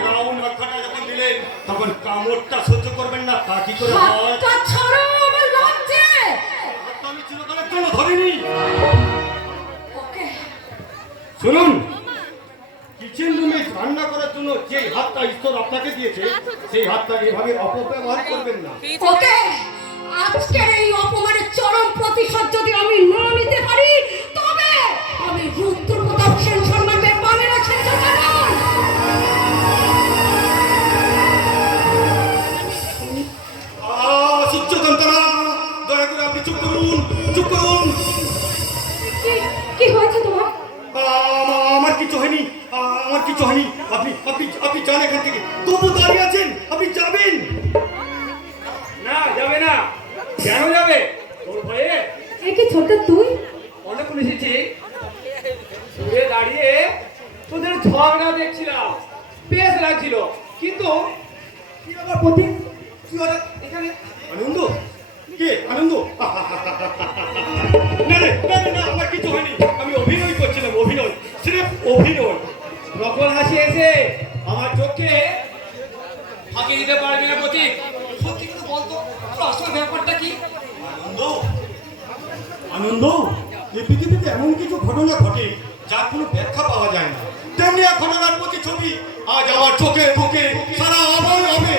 গ্রাউন্ড রক্ষাটা যখন দিলেন তখন কামড়টা সহ্য করবেন না, তা কি করে হয়? হাতটা ছাড়ো, আমার লজ্জে। হাতটা আমি চিরকালের জন্য ধরিনি। ওকে, শুনুন, কিচেন রুমে রান্না করার জন্য যে হাতটা ঈশ্বর আপনাকে দিয়েছে সেই হাতটা এভাবে অপব্যবহার করবেন না। ওকে, আজকের এই অপমানের চরম প্রতিশোধ যদি আমি না নিতে পারি তবে আমি রুদ্র প্রতাপ সেন সম্মানকে পাবে না ছেড়ে সূর্য যন্ত্রণা, দয়া করে আপনি চুপ করুন, চুপ করুন। কি হয়েছে তোমার? আমার কিছু হয়নি, আমার কিছু হয়নি। আপনি আপনি আপনি যান এখান থেকে। তবু দাঁড়িয়ে আছেন, আপনি যাবেন না? যাবে না? কেন যাবে? তোর ভয়ে? এই কি ছোট তুই? অনেকক্ষণ এসেছি, দূরে দাঁড়িয়ে তোদের ঝগড়া দেখছিলাম, বেশ লাগছিল, কিন্তু কি আমার প্রতি তুই হঠাৎ এখানে? আনন্দ? কে আনন্দ? না রে, না না না, আমার কিছু হয়নি। আমি অভিনয় করছিলাম, অভিনয়, সিরেফ অভিনয়। নকল হাসি এসে আমার চোখে ফাঁকি দিতে পারবি না প্রতীক। সত্যি কিন্তু বলতো তোর আসল ব্যাপারটা কি? আনন্দ, আনন্দ, এই পৃথিবীতে এমন কিছু ঘটনা ঘটে যার কোনো ব্যাখ্যা পাওয়া যায় না। তেমনি এক ঘটনার প্রতি ছবি আজ আমার চোখে মুখে সারা অবয় হবে।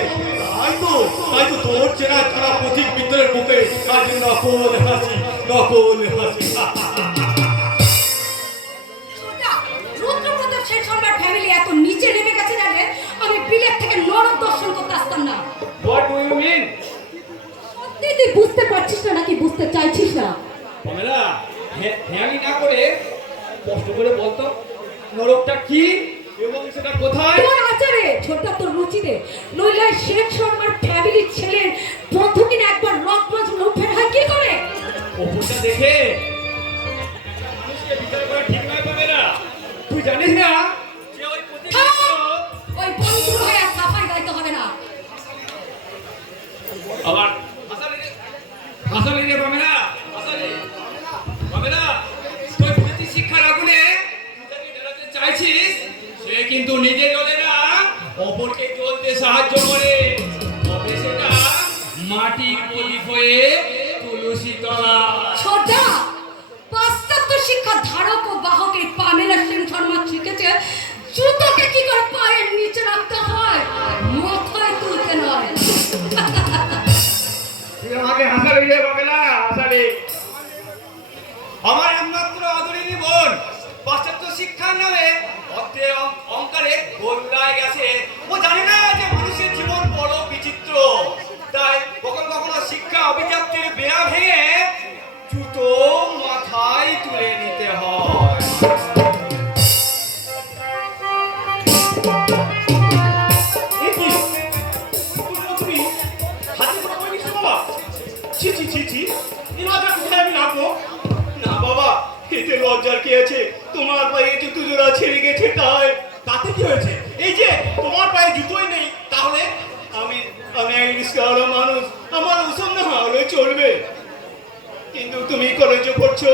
তাই তো তোর চেনা ছাড়া প্রতীক মিত্রের মুখে আজ নকল হাসি, নকল হাসি। রুদ্র প্রতাপ সেন সম্রাট ফ্যামিলি এত নিচে নেমে গেছে জানে আমি বিলেত থেকে নরক দর্শন করতে আসতাম না। What do you mean? সত্যি তুই বুঝতে পারছিস না নাকি বুঝতে চাইছিস না? কমলা, হেয়ালি না করে কষ্ট করে বলতো নরকটা কি এবং সেটা কোথায়? তোর আচারে ছোটটা তোর রুচিতে, নইলে শেখ শর্মার ফ্যামিলির ছেলের বন্ধু কিনা একবার রক মাছ উঠে হয় কি করে? অপুটা দেখে মানুষকে বিচার করা ঠিক নয় কমলা। তুই জানিস না যে ওই প্রতীক ওই বন্ধু হয়ে আর সাফাই গাইতে হবে না। আবার আসলে রে কমলা, আসলে কমলা, তুই প্রতি শিক্ষার আগুনে যাকে জ্বালাতে চাইছিস সে কিন্তু নিজে জ্বলে না, অপরকে জ্বলতে সাহায্য করে। তবে সেটা মাটির প্রদীপ হয়ে তুলসী তলা। ছোটটা পাশ্চাত্য শিক্ষা ধারক ও বাহক এই পামেলা সেন শর্মা শিখেছে জুতোকে কি করে পায়ের নিচে রাখতে হয়, মাথায় তুলতে নয়। তুই আমাকে হাসালি রে কমলা, হাসালি। আমার একমাত্র আদরিনী বোন টাকার নামে অর্থের অঙ্কারে গোল্লায় গেছে। ও জানে না যে মানুষের জীবন বড় বিচিত্র। তাই কখনো কখনো শিক্ষা অভিজাত্যের বেড়া ভেঙে জুতো মাথায় তুলে নিতে হয়। এ কি? তুমি হাতে করে বই নিচ্ছো বাবা? ছি ছি ছি ছি, এই লজ্জা কোথায় আমি রাখবো? না বাবা, এতে লজ্জার কি আছে? তোমার পায়ে জুতো জোড়া ছেড়ে গেছে তাই। তাতে কি হয়েছে? এই যে তোমার পায়ে জুতোই নেই, তাহলে আমি আমি এক রিস্কাওয়ালা মানুষ, আমার ওসব না হলে চলবে। কিন্তু তুমি কলেজে পড়ছো,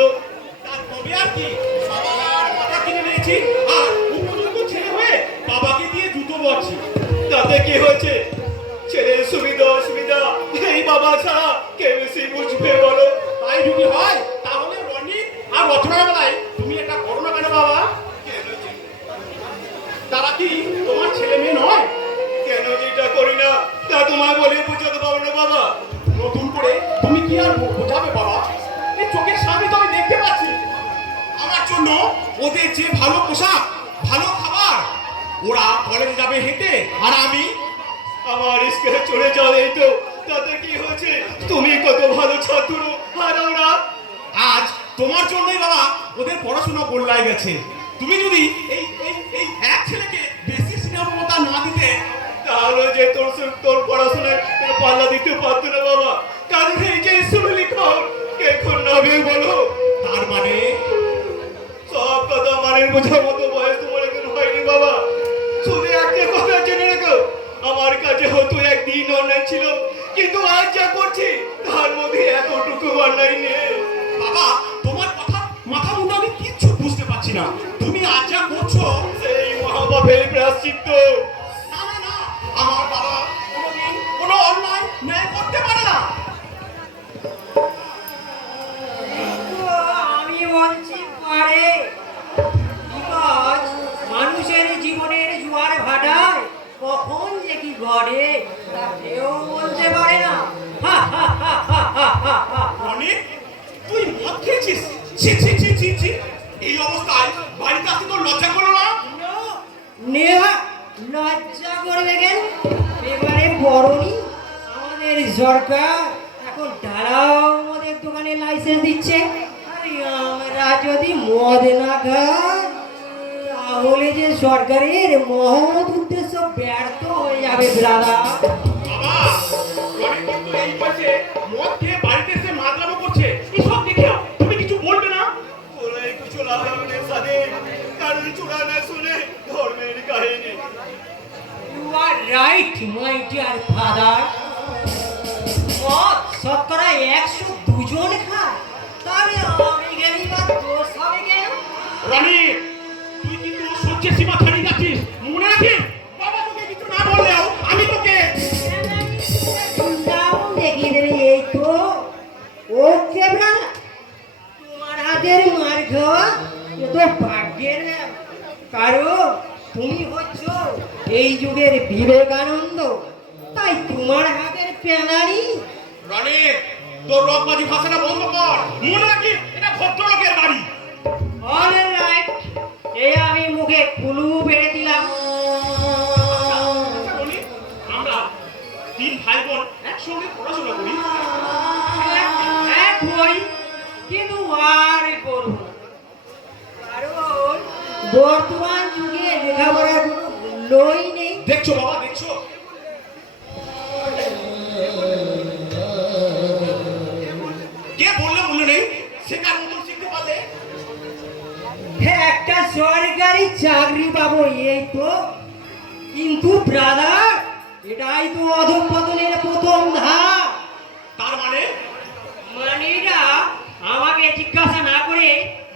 তার তবে আর কি? সবার কথা কিনে নিয়েছি আর উপযুক্ত ছেলে হয়ে বাবাকে দিয়ে জুতো বলছি। তাতে কি হয়েছে? ছেলের সুবিধা অসুবিধা এই বাবা ছাড়া কে বেশি বুঝবে বলো? তাই যদি হয় তাহলে রনি আর রচনার বেলায় তুমি এটা করো না কেন বাবা? তারা কি তোমার ছেলে মেয়ে নয়? কেন যেটা করি না তা তোমায় বলে বোঝাতে পারবো না বাবা। নতুন করে তুমি কি আর বোঝাবে বাবা? এই চোখের সামনে তো আমি দেখতে পাচ্ছি আমার জন্য ওদের যে ভালো পোশাক, ভালো খাবার, ওরা কলেজে যাবে হেঁটে আর আমি আমার স্কুলে চলে যাও। এই তো তাতে কি হয়েছে? তুমি কত ভালো ছাত্র আর ওরা আজ তোমার জন্যই বাবা ওদের পড়াশোনা গোল্লায় গেছে। তুমি যদি এই এই এই এক ছেলেকে বেশি স্নেহমমতা না দিতে তাহলে যে তোর পড়াশোনায় পাল্লা দিতে পারতো না বাবা। কারণ এই যে স্কুলে লিখো কে কোন নামে বলো? তার মানে সব কথা মানে বোঝার মতো বয়স তোমার এখন হয়নি বাবা। শুধু একটা কথা জেনে রেখো, আমার কাছে হয়তো একদিন অন্যায় ছিল, কিন্তু আজ যা করছি তার মধ্যে এতটুকু অন্যায় নেই বাবা। তোমার কথা মাথা মুন্ডু আমি কিচ্ছু বুঝতে পারছি না। তুমি আজ যা করছো সেই মহাপাপের প্রায়শ্চিত্ত। না না না, আমার বাবা কোনোদিন কোনো অন্যায় ন্যায় করতে পারে না। আমি বলছি পারে, বিকজ মানুষের জীবনের জোয়ার ভাটায় কখন যে কি ঘটে তা কেউ বলতে পারে না। হা হা হা হা হা হা হা। রনি, তুই মদ খেয়েছিস? ছি ছি ছি ছি ছি, এই অবস্থায় বাড়িতে আসতে তোর লজ্জা করো না? নেহা লজ্জা করবে কেন? এবারে বড়নি আমাদের সরকার এখন ঢালাও মদের দোকানে লাইসেন্স দিচ্ছে। আরে আমরা যদি মদ না খাই তাহলে যে সরকারের মহৎ উদ্দেশ্য ব্যর্থ হয়ে যাবে ব্রাদার। বাবা, রনি কিন্তু এই বয়সে মদ খেয়ে বাড়িতে এসে মাতলামো করছে, এসব দেখে তুমি কিছু বলবে না? বলে কিছু লাভ হবে না সাদিক, কারণ চূড়া না শুনে ধর্মের কাহিনী। You are right, my dear father. মদ শতকরা 102 জন খায়, তবে আমি গেলি বা দোষ হবে কেন? রনি, তুই কিন্তু সহ্যের সীমা ছাড়িয়ে যাচ্ছিস, মনে রাখিস। বাবা তোকে কিছু না বললেও আমি তোকে দারুণ দেখিয়ে দেবে। এই তো ওকে ব্রাদার, তোমার হাতের মার খাওয়া এ তো ভাগ্যের ব্যাপার। কারণ তুমি হচ্ছ এই যুগের বিবেকানন্দ, তাই তোমার হাতের পেনারি। রনি, তোর রকবাজি ভাষাটা বন্ধ কর। মনে রাখিস এটা ভদ্রলোকের বাড়ি। অল রাইট, এই আমি মুখে কুলু বেড়ে দিলাম। আচ্ছা রনি, আমরা 3 ভাই বোন একসঙ্গে পড়াশোনা করি। হ্যাঁ করি, কিন্তু আর করব না। কারণ বর্তমান যুগে লেখাপড়ার কোনো মূল্যই নেই। দেখছো বাবা, দেখছো? কে বললে মনে নেই? শেখার মতন শিখতে পারলে একটা সরকারি চাকরি পাবো, এই তো। কিন্তু ব্রাদার, এটাই তো অধঃপতনের প্রথম ধাপ। তার মানে মানেটা আমাকে জিজ্ঞাসা না করে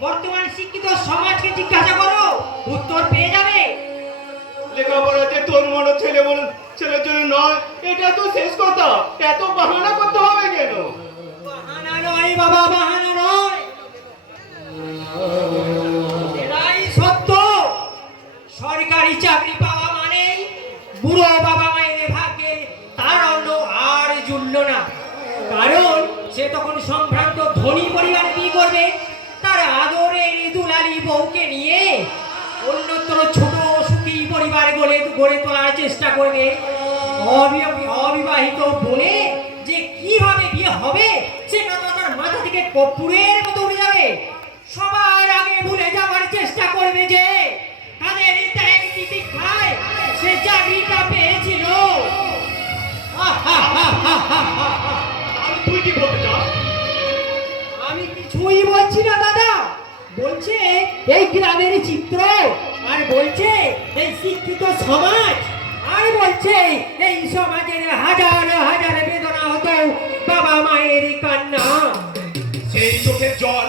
বর্তমান শিক্ষিত সমাজকে জিজ্ঞাসা করো, উত্তর পেয়ে যাবে। লেখাপড়াতে তোর মনে ছেলের জন্য নয়, এটা তো শেষ কথা। এত বাহানা করতে হবে কেন? বাহানা নয় বাবা, বাহানা নয়, এটাই সত্য। সরকারি চাকরি পাওয়া মানে বুড়ো বাবা মায়ের ভাগ্যে তার অন্য আর জুড়ল না। কারণ সে তখন সম্ভ্রান্ত ধনী পরিবারে বিয়ে করবে, তার আদরের দুলালি বউকে নিয়ে গড়ে তোলার চেষ্টা করবে। অবিবাহিত বোনে যে কিভাবে বিয়ে হবে সেটা তো তার মাথা থেকে কর্পূরের মতো উড়ে যাবে। সবার আগে ভুলে যাওয়ার চেষ্টা করবে যে তাদের ত্যাগ খায় সে চাকরিটা পেয়েছিল। আর তুই কি বলতে চাস? আমি কিছুই বলছি না দাদা, বলছে এই গ্রামের চিত্র, আর বলছে এই শিক্ষিত সমাজ, আর বলছে এই সমাজের হাজার হাজার বেদনা হতো বাবা মায়ের কান্না। সেই চোখের জল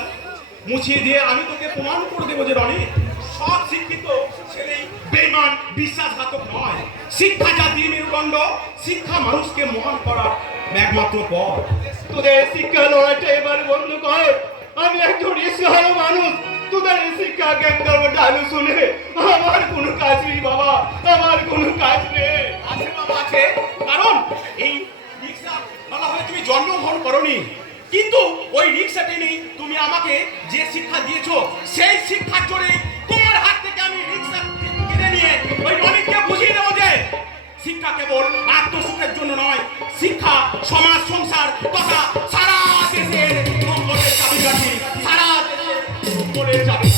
মুছিয়ে দিয়ে আমি তোকে প্রমাণ করে দেবো যে রনি, সব শিক্ষিত ছেলেই বেঈমান বিশ্বাসঘাতক নয়। শিক্ষা জাতির মেরুদণ্ড, শিক্ষা মানুষকে মহান করার একমাত্র পথ। তোদের শিক্ষা লড়াইটা এবার বন্ধ কর। আমি একজন ইসলাম মানুষ, তোদের শিক্ষা জ্ঞান করবো ডালু শুনে আমার কোনো কাজ নেই বাবা, আমার কোনো কাজ নেই। আছে বাবা আছে, কারণ এই রিক্সা বলা হয় তুমি জন্মগ্রহণ করনি, কিন্তু ওই রিক্সা টেনে তুমি আমাকে যে শিক্ষা দিয়েছো সেই শিক্ষার জোরে তোমার হাত থেকে আমি রিক্সা কিনে নিয়ে ওই রনিককে বুঝিয়ে দেবো যে শিক্ষা কেবল আত্মসুখের জন্য নয়, শিক্ষা সমাজ সংসার তথা সারা দেশের মঙ্গলের চাবিকাঠি, সারা দেশের মঙ্গলের চাবি।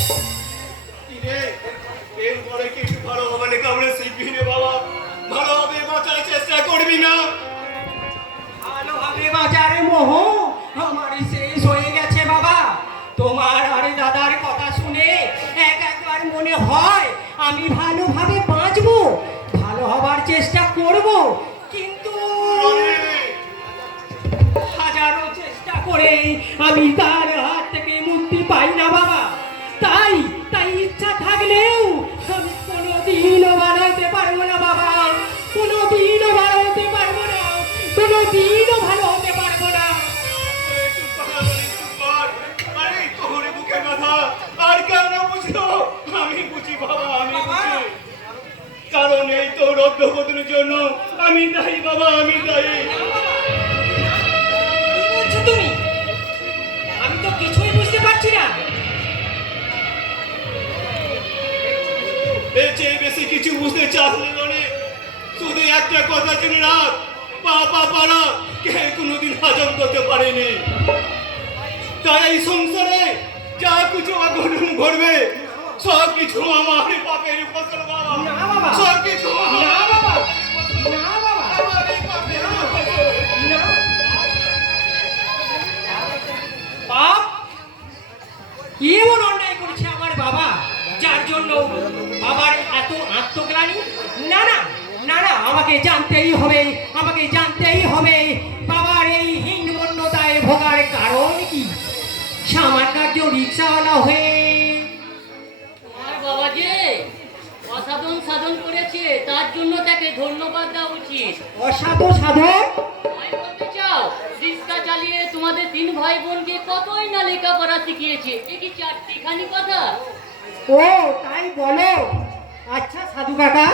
এরপরে কিছু ভালো হবে না, আমরা শিখবি না বাবা, ভালোভাবে বাঁচার চেষ্টা করবি না। ভালোভাবে বাজারে মোহ আমার শেষ হয়ে গেছে বাবা। তোমার আর দাদার কথা শুনে একবার মনে হয় আমি ভালোভাবে বাঁচবো, ভালো হবার চেষ্টা করব, কিন্তু হাজারো চেষ্টা করে আমি তার হাত থেকে মুক্তি পাই না বাবা। তাই তাই ইচ্ছা থাকলেও আমি কোনোদিনও বানাতে পারবো না বাবা, কোনোদিনও ভালো হতে পারবো না, কোনোদিনও ভালো হতে পারবো না। আরে তোর বুকে ব্যথা আর কেন বুঝলো? আমি বুঝি বাবা, আমি বুঝি, কারণ এই তোর অধ্যবদনের জন্য আমি দায়ী বাবা, আমি দায়ী। কি বলছো তুমি? আমি তো কিছুই বুঝতে পারছি না। এর চেয়ে বেশি কিছু বুঝতে চাস না মানে শুধু একটা কথা জেনে রাখ, পাপা পারা কে কোনোদিন হজম করতে পারেনি। তাই এই সংসারে যা কিছু অঘটন ঘটবে সব কিছু আমার পাপের ফসল বাবা, না বাবা, সব কিছু না বাবা, না বাবা, আমার এই পাপের ফসল। না। বাপ, কি এমন অন্যায় করেছে আমার বাবা যার জন্য বাবার এত আত্মগ্লানি? না না না না, আমাকে জানতেই হবে, আমাকে জানতেই হবে বাবার এই হীনমন্যতায় ভোগার কারণ কি। সামান্য একজন রিক্সাওয়ালা হয়ে আর বাবা যে অসাধন সাধন করেছে তার জন্য তাকে ধন্যবাদ দেওয়া উচিত। অসাধু সাধন? আমি বলতে চাও রিক্সা চালিয়ে তোমাদের 3 ভাই বোনকে কতই না লেখাপড়া শিখিয়েছে, এ কি চারটিখানি কথা? ও তাই বলো। আচ্ছা সাধু কাকা,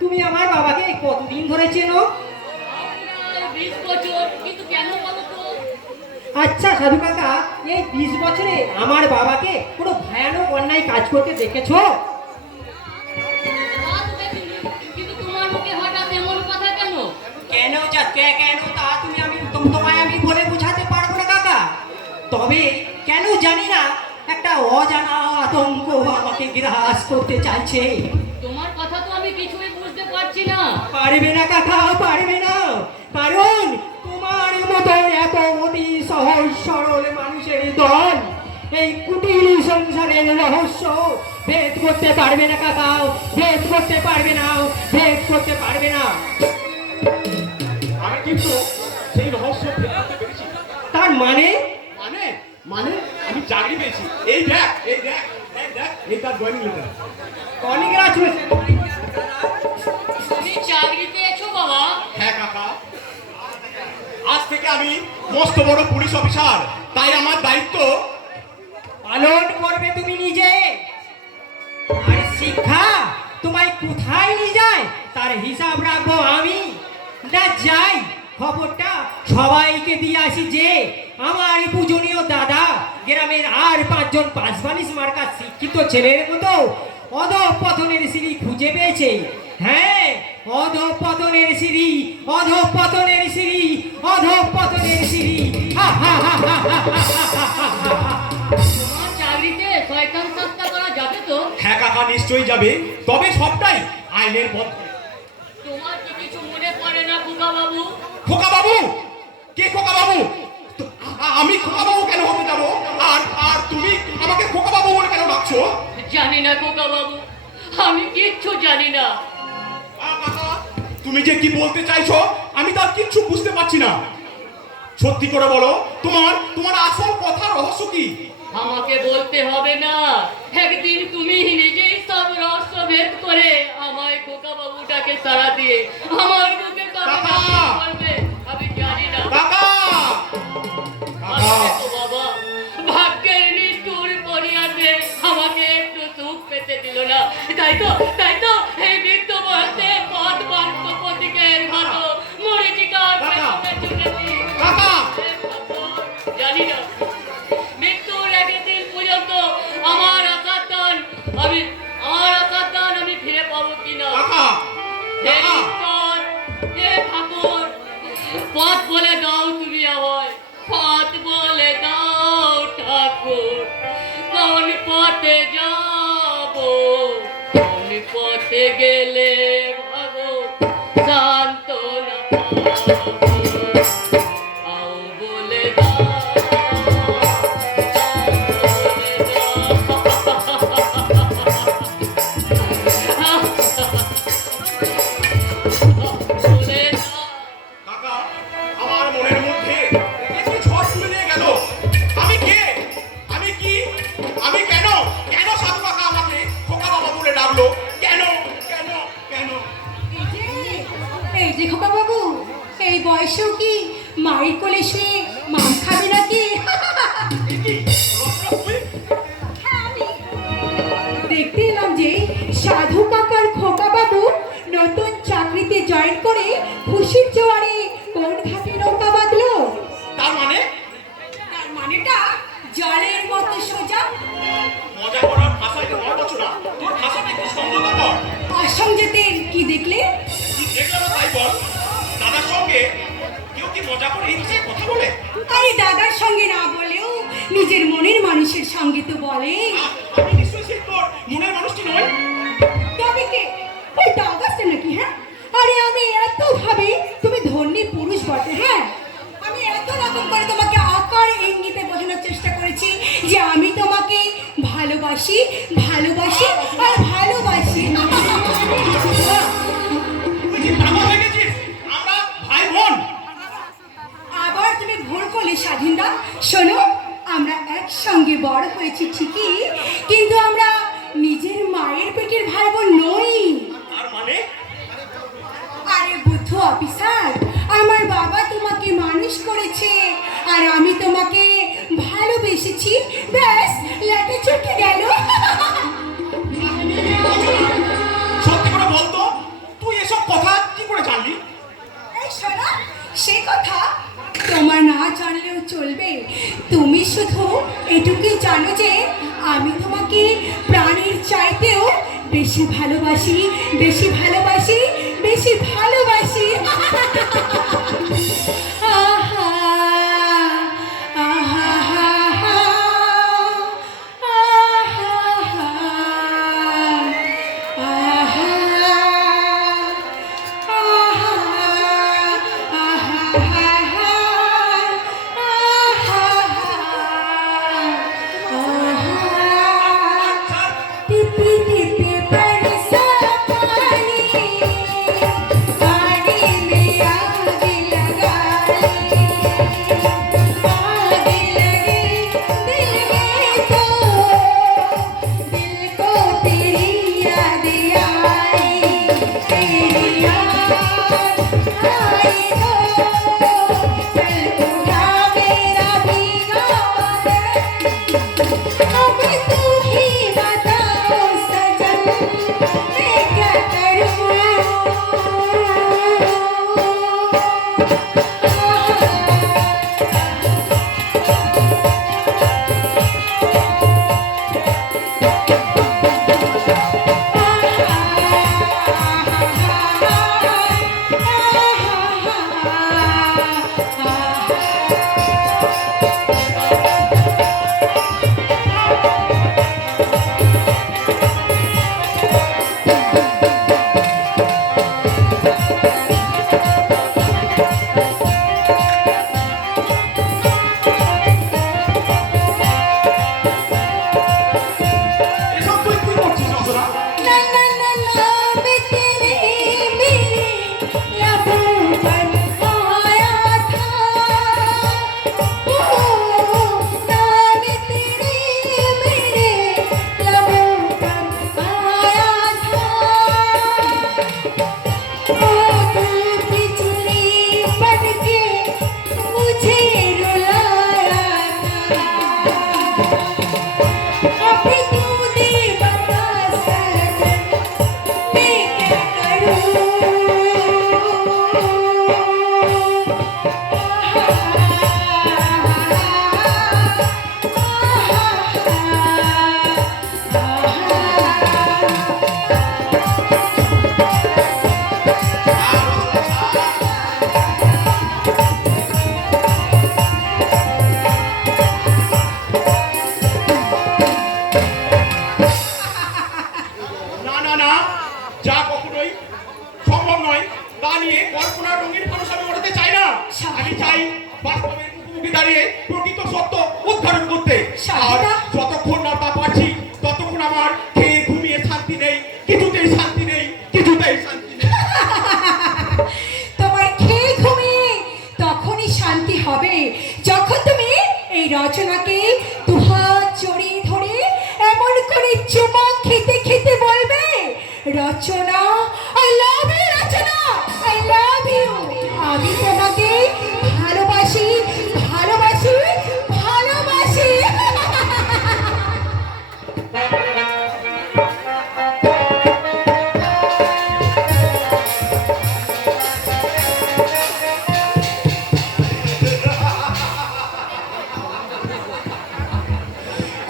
তুমি আমার বাবাকে কতদিন ধরে চেনো? প্রায় 20 বছর। কিন্তু কেন বলো তো? আচ্ছা সাধু কাকা, এই 20 বছরে আমার বাবাকে কোনো ভয়ানক অন্যায় কাজ করতে দেখেছো? তা তো দেখিনি, কিন্তু তোমার মুখে হঠাৎ এমন কথা কেন? কেন কেন তা তোমায় আমি বলে বোঝাতে পারবো না কাকা। তবে কেন জানি না একটা অজানা আতঙ্ক আমাকে গ্রাস করতে চাইছে। তোমার কথা তো আমি কিছুই বুঝতে পারছি না। পারবে না কাকা, পারবে না, কারণ তোমার মতো এত অতি সহজ সরল মানুষের দল এই কুটির সংসারের রহস্য ভেদ করতে পারবে না কাকা, ভেদ করতে পারবে না, ভেদ করতে পারবে না। আমি কিন্তু সেই রহস্য ভেদ করতে পেরেছি। তার মানে? মানে মানে আমি চাকরি পেয়েছি। এই দেখ, এই দেখ, এই দেখ, এই তার জয়েনিং লেটার। কনগ্রাচুলেশন। তুমি চাকরি পেয়েছো বাবা? হ্যাঁ কাকা, আজ থেকে আমি মস্ত বড় পুলিশ অফিসার, তাই আমার দায়িত্ব পালন করবে তুমি নিজে। আর শিক্ষা তোমায় কোথায় নিয়ে যায় তার হিসাব রাখবো আমি। না যাই, খবরটা সবাইকে দিয়ে আসি যে আমার পূজনীয় দাদা গ্রামের আর 5 জন 5 বালিশ মার্কা শিক্ষিত ছেলের মতো অধঃপতনের সিঁড়ি খুঁজে পেয়েছে। হ্যাঁ, অধঃপতনের সিঁড়ি, অধঃপতনের সিঁড়ি, অধঃপতনের সিঁড়ি। হা, হা, হা, হা, হা, হা, হা, হা, হা, হা। তোমার চাকরিতে শয়তান শাস্তা করা যাবে তো? হ্যাঁ কাকা, নিশ্চয়ই যাবে, তবে সবটাই আইনের পথ ধরে। তোমার কি কিছু মনে পড়ে না খোকা বাবু? খোকা বাবু? কে খোকা বাবু? আমি খোকা বাবু কেন হতে যাব? আর আর তুমি আমাকে খোকা বাবু বলে কেন ডাকছো? জানি না খোকা বাবু, আমি কিচ্ছু জানি না। কাকা, তুমি যে কি বলতে চাইছো আমি তার কিচ্ছু বুঝতে পারছি না। সত্যি করে বলো, তোমার তোমার আসল কথার রহস্য কি? আমাকে বলতে হবে না, একদিন তুমি নিজেই সব রহস্য ভেদ করে আমায় খোকা বাবুটাকে সারা দিয়ে আমার বুকে কাকা! করবে। আমি জানি না। কাকা! কাকা! দেখো বাবা, ভাগ্যের নিষ্ঠুর পরিহাসে আমাকে একটু সুখ পেতে দিল না। তাই তো এই বৃদ্ধ বয়সে পথ বার্ত প্রতীকের মতো মরিচিকার পেছনে ছুটেছি। কাকা! জানি না মৃত্যুর একদিন পর্যন্ত আমার আশার দান আমি ফিরে পাবো কিনা। কাকা! হে ঈশ্বর, হে ঠাকুর, পথ বলে দাও তুমি আমায়, পথ বলে দাও ঠাকুর। কোন পথে যাব, কোন পথে গেলে ভাগো সান্ত্বনা পাবো। আও বলে দাও, বলে দাও। কাকা, আমার মনের মধ্যে একটি ঝড় তুলে দিয়ে গেল। আমি কে? আমি কি? আমি কেন? কেন সাধু কাকা আমাকে খোকা বাবা বলে ডাকলো? কেন? কেন? কেন? এই যে খোকা বাবু, এই বয়সেও কি মায়ের কোলে শুয়ে মার খাবে নাকি? এ কি? রত্না, তুই? দেখতে এলাম যে সাধু কাকার খোকা বাবু নতুন চাকরিতে জয়েন করে খুশির জোয়ারে কোন ঘাটে নৌকা বাঁধলো। তার মানে তার মানেটা জলের মতো সোজা। মজা করার ভাষায় তোমার বলছো না, তোর ভাষাটা একটু সংযত কর। অসংযতের কি দেখলে? কি দেখলাম তাই বল। দাদার সঙ্গে কেউ কি মজা করে এই ভাষায় কথা বলে? আরে দাদার সঙ্গে না বলেও নিজের মনের মানুষের সঙ্গে তো বলে। আমি নিশ্চয়ই সেই তোর মনের মানুষটি নই। তবে কে? ওই দাদাসটা নাকি? হ্যাঁ, আরে আমি এত ভাবে তুমি ধনী পুরুষ বটে। হ্যাঁ, আমি এত রকম করে তোমাকে আকার ইঙ্গিতে বোঝানোর চেষ্টা করেছি যে আমি তোমাকে ভালোবাসি, ভালোবাসি আর ভালোবাসি। তুই কি পাগল হয়ে গেছিস? আমরা ভাই বোন। আবার তুমি ভুল করলে স্বাধীনদা। শোনো, আমরা একসঙ্গে বড় হয়েছি ঠিকই, কিন্তু আমরা নিজের মায়ের পেটের ভাই বোন নই। তার মানে আরে বুদ্ধ অফিসার, আমার বাবা তোমাকে মানুষ করেছে আর আমি তোমাকে ভালোবেসেছি। ব্যাস, লেটে চুকে গেল। সত্যি করে বলতো, তুই এসব কথা কি করে জানলি? এই শোনো, সে কথা তোমার না জানলেও চলবে। তুমি শুধু এটুকুই জানো যে আমি তোমাকে প্রাণের চাইতেও বেশি ভালোবাসি, বেশি ভালোবাসি, বেশি ভালোবাসি। আহা, আহা, আহা, टिपी टिपी बरसा पानी, না না, যা কখনোই সম্ভব নয় তা নিয়ে কল্পনার রঙিন মানুষ আমি ওঠাতে চাই না। আমি চাই বাস্তবের মুখোমুখি দাঁড়িয়ে প্রকৃত সত্য উদ্ঘাটন করতে। আর যতক্ষণ না তা পারছি ততক্ষণ আমার খেয়ে ঘুমিয়ে শান্তি নেই, কিছুতেই শান্তি নেই, কিছুতেই শান্তি নেই। তোমার খেয়ে ঘুমিয়ে তখনই শান্তি হবে যখন তুমি এই রচনাকে দুহাত জড়িয়ে ধরে এমন করে চুমা খেতে খেতে বলবে, Rachna I love you, Rachna I love you, আমি তোমাকে ভালোবাসি ভালোবাসি ভালোবাসি।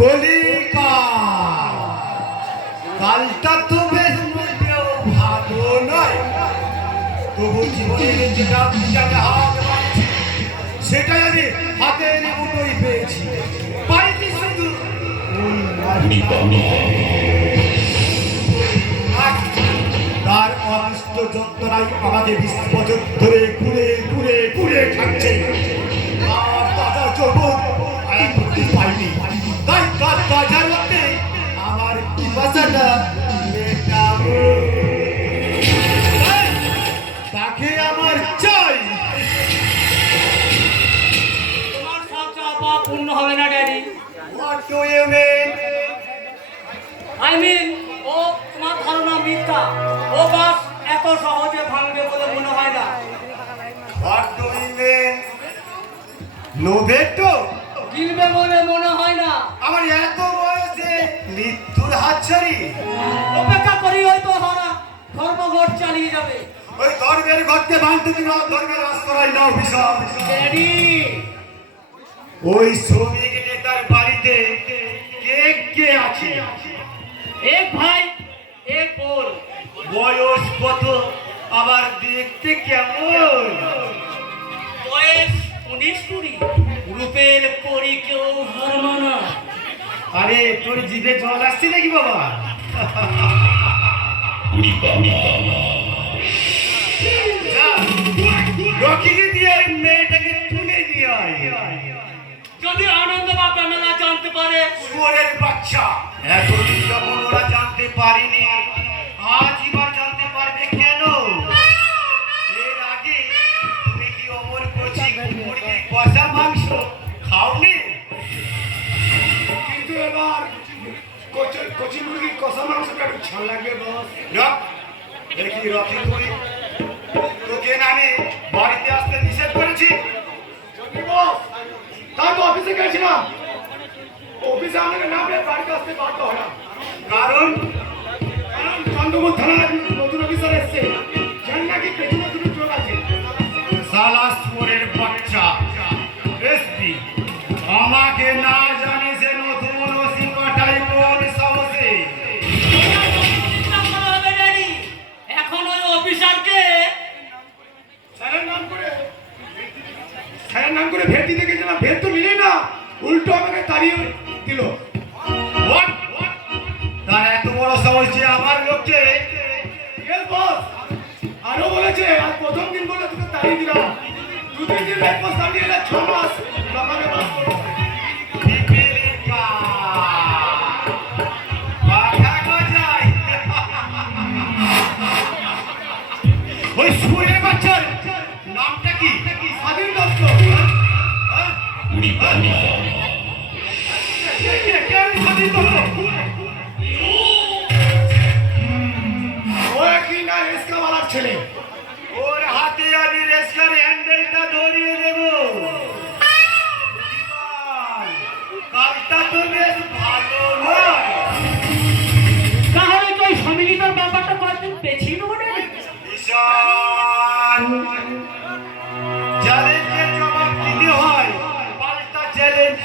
কলিকা কালটা তো বেশ মোটেও ভালো নয়, তবু জীবনের যেটা বুঝাতে হবে সেটাই আমি হাতের মুঠোয় পেয়েছি। পাইনি শুধু তার অনিষ্ট যন্ত্রণাই আমাকে 20 বছর ধরে ঘুরে ঘুরে ঘুরে খাচ্ছে। আর তাজা যৌবন আমি করতে পাইনি, তাই তার তাজার মধ্যে আমার পিপাসাটা মেটাবো, তাকে আমার চাই। তোমার সব চাওয়া পূর্ণ হবে না daddy. What do you mean? I mean, ও তোমার ধারণা মিথ্যা। ও বাস এত সহজে ভাঙবে বলে মনে হয় না। What do you mean? লোভের তো গিলবে মনে মনে হয় না। আমার এত বয়সে মৃত্যুর হাতছাড়ি। অপেক্ষা করি হয়তো হারা ধর্মঘট চালিয়ে যাবে। ওই ধর্মের ঘরকে ভাঙতে দিন, ধর্মের আশ্রয় নাও বিশাল। ড্যাডি, ওই শ্রমিক নেতার বাড়িতে কে কে আছে? এক ভাই এক বোন। বয়স কত, আবার দেখতে কেমন? বয়স 19-20। রূপের পরি কেউ হার মানা। আরে তোর জিভে জল আসছে নাকি বাবা? যা, রকিকে দিয়ে এই মেয়েটাকে তুলে নিয়ে আয়। যদি আনন্দ বা প্রেমনা জানতে পারে। শুয়োরের বাচ্চা, এতদিন যখন ওরা জানতে পারেনি, আজ এবার জানতে পারবে কেন? এর আগে তুমি কি অমর কচি মুরগির কষা মাংস খাওনি? কিন্তু এবার কচি মুরগির কষা মাংসটা একটু ঝাল লাগবে বস। রক, দেখি রকি তুই, তোকে না আমি বাড়িতে আসতে নিষেধ করেছি। যদি বস, তাই তো অফিসে গেছিলাম। অফিসে আমাকে না পেয়ে বাড়িতে আসতে বাধ্য হলাম। কারণ চন্দ্রপুর থানার নতুন অফিসার এসছে, যার নাকি পেছনে দুটো চোখ আছে। সালা শুয়োরের বাচ্চা এসপি আমাকে না জানি সে নতুন ওসি পাঠাই কোন সাহসে? এখন ওই অফিসারকে স্যারের নাম করে ভেট দিতে গেছিলাম, ভেট তো নিলেই না, উল্টো আমাকে তাড়িয়ে দিল। What? তার এত বড় সাহস যে আমার লোককে Yes, boss. আরো বলেছে আজ প্রথম দিন বলে তোকে তাড়িয়ে দিলাম। 2-3 দিন রেট পোস্ট দিয়ে এলে 6 মাস লাগাবে বাস করো। পিপিলিকা বাধা গজায়। ওই শুয়োরের বাচ্চার নামটা কি? স্বাধীন দত্ত। হ্যাঁ? কে স্বাধীন দত্ত? ও কি না রিস্কাওয়ালার ছেলে। ওর হাতে আমি রেস্কার হ্যান্ডেলটা ধরিয়ে দেব। কাজটা তো বেশ ভালো নয়। তাহলে কি ওই সম্মিলিতর ব্যাপারটা কয়েকদিন পেছিয়ে নেবো না? ঈশান, চ্যালেঞ্জের জবাব দিতে হয়, পাল্টা চ্যালেঞ্জ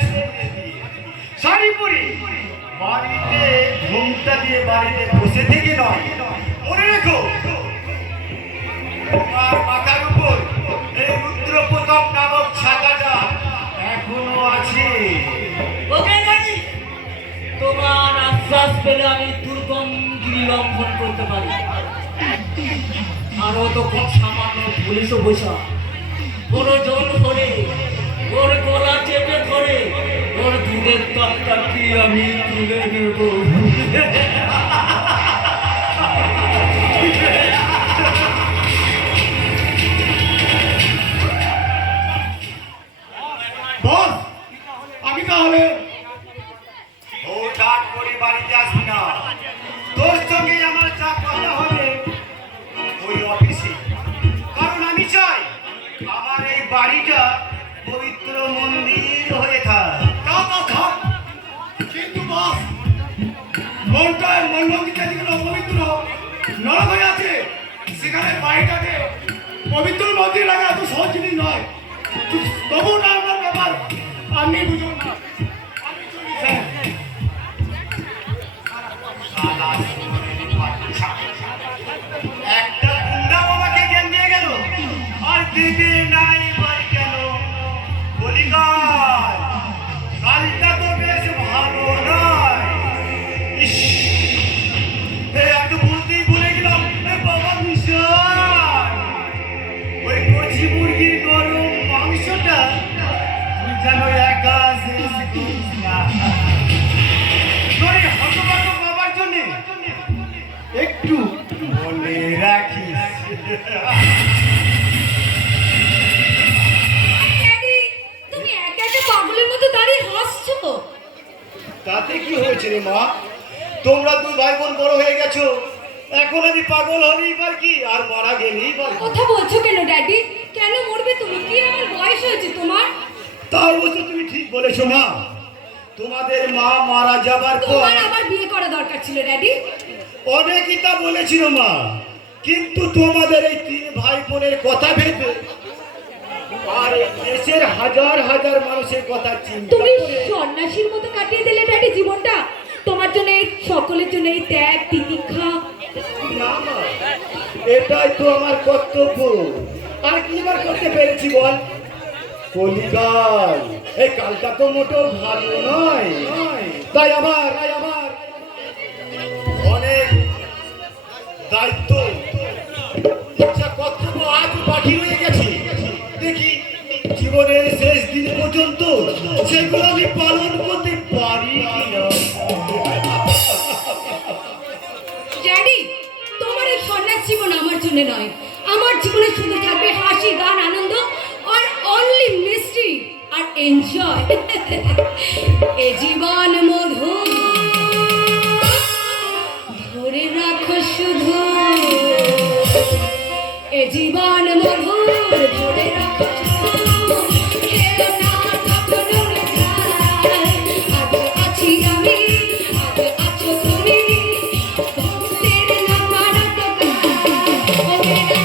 শাড়িপুরি বাড়িতে ঘুমটা দিয়ে বাড়িতে বসে থেকে নয়। মনে রেখো, তোমার মাথার উপর এই রুদ্রপ্রতাপ নামক ছাতাটা এখনো আছে। ওকে জানি তোমার আশ্বাস পেলে আমি দুর্গম গিরি লঙ্ঘন করতে পারি। আরো তো খুব সামান্য পুলিশ বৈশা কোন জল করে ওর গলা চেপে ধরে ওর দুধের তত্তা কি আমি তুলে নেব। বস, আমি তাহলে হুটহাট করে বাড়িতে আসবি না। তোর সঙ্গে আমার যা কথা হবে ওই অফিসে, কারণ আমি চাই আমার এই বাড়িটা পবিত্র মন্দির হয়ে থাক। তা তো থাক, কিন্তু বস মনটায় মন্দিরটা যেখানে অপবিত্র নরক হয়ে আছে, সেখানে বাড়িটাকে পবিত্র মন্দির লাগা এত সহজ জিনিস নয়। তবু না আমার ব্যাপার আপনি বুঝুন না। আমি চলি স্যার। শালা শহরের বাচ্চা। একটা গুন্ডা বাবাকে জ্ঞান দিয়ে গেল আর দিদি নাই বাড়ি কেন বলি গায়, কালটা তো বেশ ভালো নয়। ইস, আমি তো বলতেই ভুলে গেলাম, বাবা ভীষণ ওই কচি মুরগির গরম মাংসটা তুই যেন একা শেষ করিস না। তোর এই হতভাগ্য বাবার জন্যে একটু মনে রাখিস। ড্যাডি, তুমি একা একা পাগলের মতো দাঁড়িয়ে হাসছো। তাতে কি হয়েছে রে মা? তোমরা দুই ভাই বোন বড় হয়ে গেছো, এখন আমি পাগল হলেই পার কি, আর মারা গেলেই পার। কথা বলছো কেন ড্যাডি? কেন মরবে তুমি? কি আমার বয়স হয়েছে তোমার? তা অবশ্য তুমি ঠিক বলেছো মা। তোমাদের মা মারা যাবার পর তোমার আবার বিয়ে করা দরকার ছিল ড্যাডি। অনেকই তা বলেছিল মা, কিন্তু তোমাদের এই তিন ভাই বোনের কথা ভেবে আর দেশের হাজার হাজার মানুষের কথা চিন্তা তুমি করে সন্ন্যাসীর মতো কাটিয়ে দিলে ড্যাডি জীবনটা। তোমার জন্য এই সকলের জন্য এই ত্যাগ তিতিক্ষা। না মা, এটাই তো আমার কর্তব্য। আর কি বার করতে পেরেছি বল? কলিকাল, এই কালটা তো মোটেও ভালো নয়। তাই আমার অনেক দায়িত্ব, ইচ্ছা, কর্তব্য আজ বাকি রয়ে গেছে। দেখি জীবনের শেষ দিন পর্যন্ত সেগুলো আমি পালন করতে পারি কিনা। ড্যাডি, তোমার এই সন্ন্যাস জীবন আমার জন্য নয়। আমার জীবনে শুধু থাকবে হাসি, গান, আনন্দ আর অনলি মিস্ট্রি আর এনজয়। এ জীবন মধুর, ধরে রাখো শুধু। এ জীবন মধুর, ধরে রাখো শুধু। কেউ না কখনো যায়। আজ আছি আমি, আজ আছো তুমি। তেরে না পারা তো ও মেরা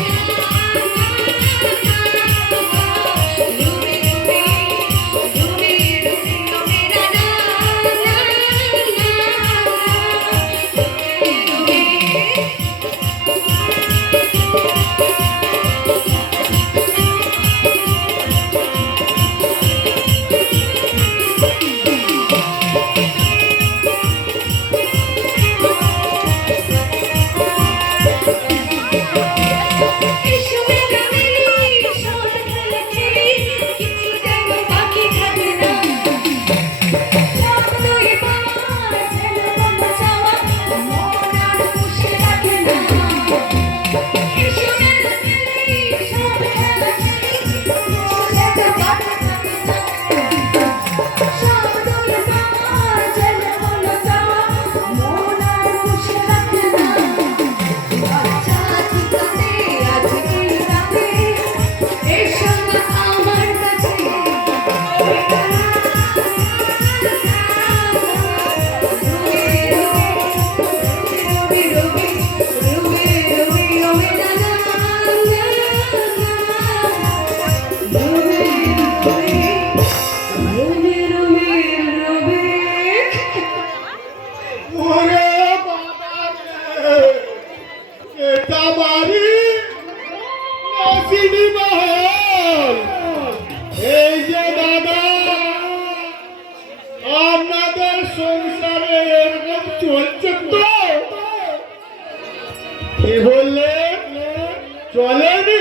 চলেনি?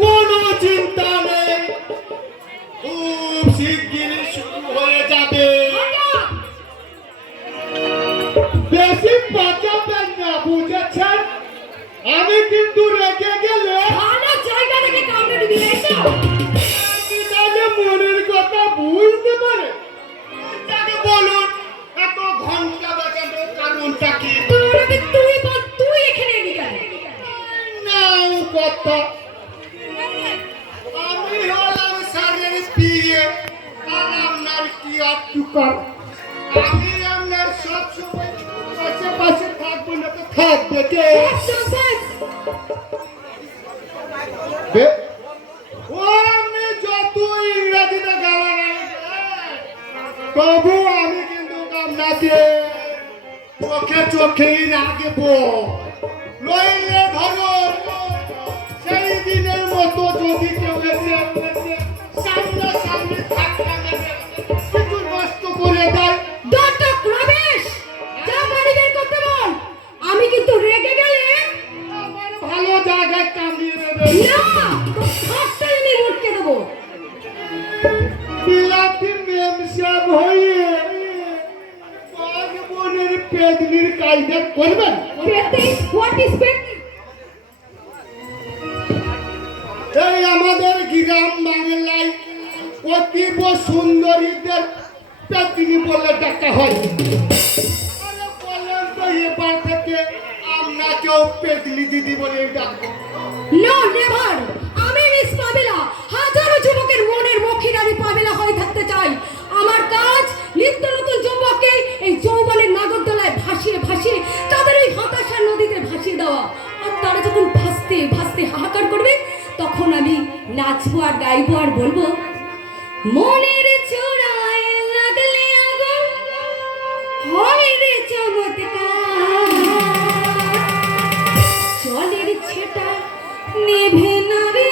কোনো চিন্তা নেই, খুব শিগগিরই শুরু হয়ে যাবে। বেশি বাঁচাবেন না, বুঝেছেন? আমি কিন্তু রেগে গেলে ভালো জায়গা থেকে কামড়ে দিবি এসো। আপনি তাহলে মনের কথা বুঝতে পারে। তাকে বলুন এত ঘন্টা বাজানোর কারণটা কি? তুই বল, তুই এখানে এলি কেন? নাও কথা, আমি হলাম সারের পিয়ে, আর আপনার কি আটুকার। আমি আপনার সব সময় পাশে পাশে থাকবো না তো থাকবে কে? ও আমি যত ইংরেজিতে গালাগালি দেয়, তবু আমি কিন্তু আপনাকে চোখে চোখেই রাখবো। নইলে ধরো সেই দিনের মতো যদি কেউ এসে সামনে সামনে ধাক্কা দেবে, কিছু নষ্ট করে দেয়। দত্তক রমেশ, যা বাড়ি বের করতে বল। আমি কিন্তু রেগে গেলে আমার ভালো জায়গায় কামিয়ে দেবে। না, তোর খাটটাই আমি মুটকে দেবো। বিলাতি মেমসাব হয়ে বোনের পেদনির কায়দা করবেন। পেতে, হোয়াট ইজ পেতে? এই আমাদের গ্রাম বাংলায় অতীব সুন্দরীদের পেদনি বলে ডাকা হয়। আরে বলেন তো এবার থেকে আপনাকেও পেদনি দিদি বলে ডাকবো? No never. আমি মিস পাবেলা, হাজারো যুবকের মনের মক্ষিরানি পাবেলা হয়ে থাকতে চাই। আমার কাজ নিত্য নতুন যুবককে এই যৌবনের নাগরদোলায় ভাসিয়ে ভাসিয়ে তাদের ওই হতাশার নদীতে ভাসিয়ে দেওয়া। আর তারা যখন ভাসতে ভাসতে হাহাকার করবে, তখন আমি নাচবো আর গাইবো আর বলবো, মনের চূড়ায় লাগলে আগুন হয় রে চমৎকার, জলের ছেটা নেভে না রে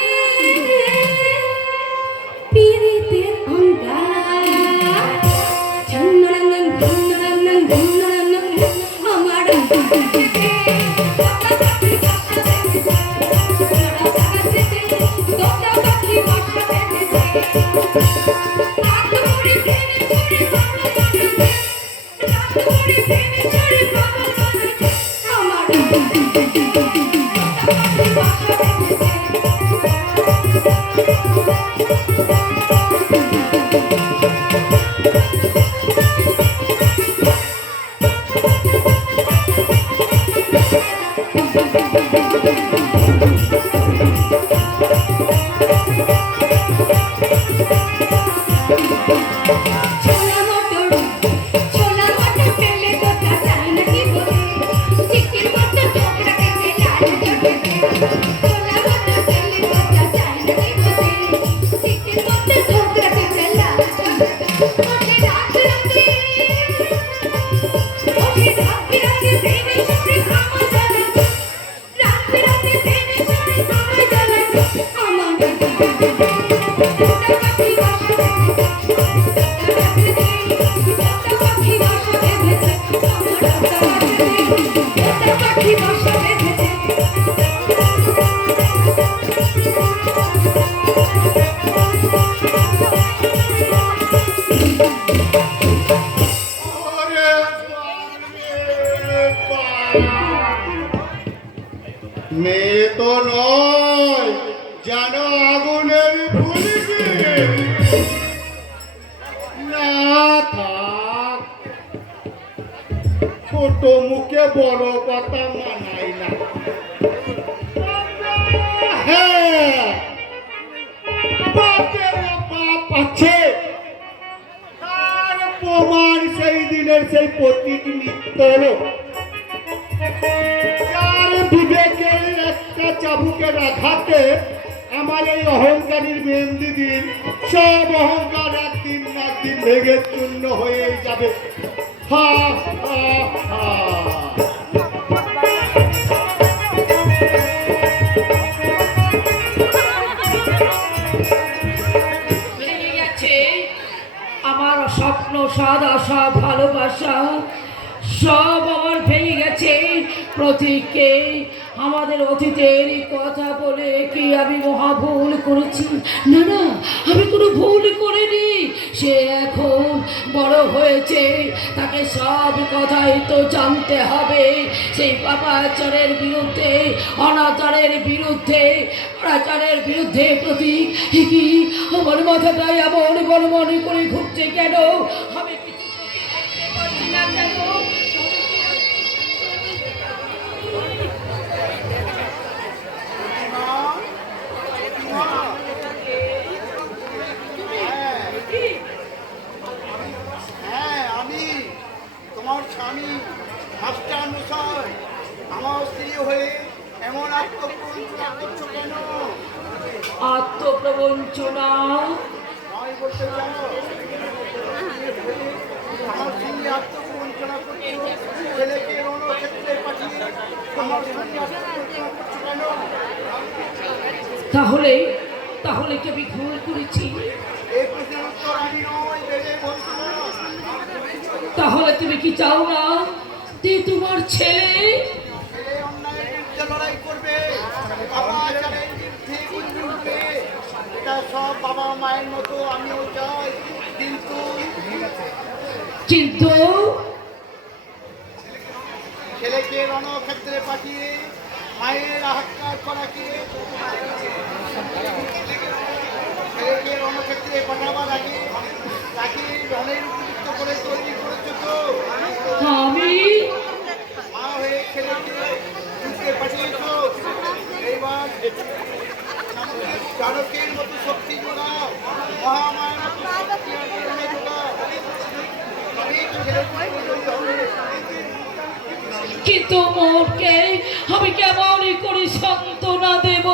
পীড়িতের অঙ্গার। ঝুনরঙ্গন ঝুনরঙ্গন ঝুনরঙ্গন আমার ছোলা মটর পেলে তো তা চাই নাকি বলে, চিকেন মটর টোকরা কেটে লাল জটে। ছোলা মটর পেলে তো তা চাই নাকি বলে, চিকেন মটর টোকরা কেটে লাল জটে। ওঠে রাত রাতে, ওঠে রাত রাতে দেবে সরে খাওয়া জ্বালা, রাত রাতে দেবে সরে খাওয়া জ্বালা। আমার পাখি বাসা পাখি বাসা বেঁধেছে। ওরে বাপরে বাপ। মেয়ে তো নয়, যেন আগুনের পুলিশি। না থাক, ছোট মুখে বড় কথা মানাই না। হ্যাঁ, বাপের বাপ আছে, তার প্রমাণ সেই দিনের সেই প্রতীক মিত্র, যার বিবেকের একটা চাবুকের আঘাতে আমার এই অহংকারীর মেন দিদির সব অহংকার একদিন না একদিন ভেঙে চূর্ণ হয়ে যাবে। হা হা হা। ভেঙে গেছে আমার স্বপ্ন, স্বাদ, আশা, ভালোবাসা, সব আমার ভেঙে গেছে। প্রতীককে আমাদের অতীতের কথা বলে কি আমি মহা ভুল করেছি? না না, আমি কোনো ভুল করিনি। সে এখন বড় হয়েছে, তাকে সব কথাই তো জানতে হবে। সেই পাপাচারের বিরুদ্ধে, অনাচারের বিরুদ্ধে, অনাচারের বিরুদ্ধে প্রতীক কি আমার মাথাটাই এমন বড় মনে করে ঘুরছে কেন? আমি কিছু করতে পারছি না কেন? হ্যাঁ, আমি তোমার স্বামী মাস্টার মশাই। আমার স্ত্রী হয়ে এমন আত্মপ্রবঞ্চনা করছো কেন? আত্মপ্রবঞ্চনা? নয় বলতে জানো, আমার সঙ্গে আত্মপ্রবঞ্চনা করছো, ছেলেকে রণক্ষেত্রে পাঠিয়ে আমার সঙ্গে আত্মপ্রবঞ্চনা করছো কেন? তাহলে তাহলে কি আমি ভুল করেছি? এই প্রশ্নের উত্তর আমি নয়, বেড়ে বলছো না। তাহলে তুমি কি চাও না যে তোমার ছেলে ছেলে অন্যায়ের বিরুদ্ধে লড়াই করবে, পাপাচারের বিরুদ্ধে গর্জে উঠবে? এটা সব বাবা মায়ের মতো আমিও চাই, কিন্তু কিন্তু ছেলেকে রণক্ষেত্রে পাঠিয়ে মায়ের হাক্কার করাকে, ছেলেকে রণক্ষেত্রে পাঠাবার আগে তাকে রণের উপযুক্ত করে তৈরি করেছো তো? আমি মা হয়ে ছেলেকে যুদ্ধে পাঠিয়েছো, এইবার চাণকের মতো শক্তি জোগাও, মহামায়ের মতো শক্তি আন্দোলনে জোগাও, তবেই তো ছেলেকে তৈরি হবে। কিন্তু মোরকে আমি কেমনই করে সান্ত্বনা দেব?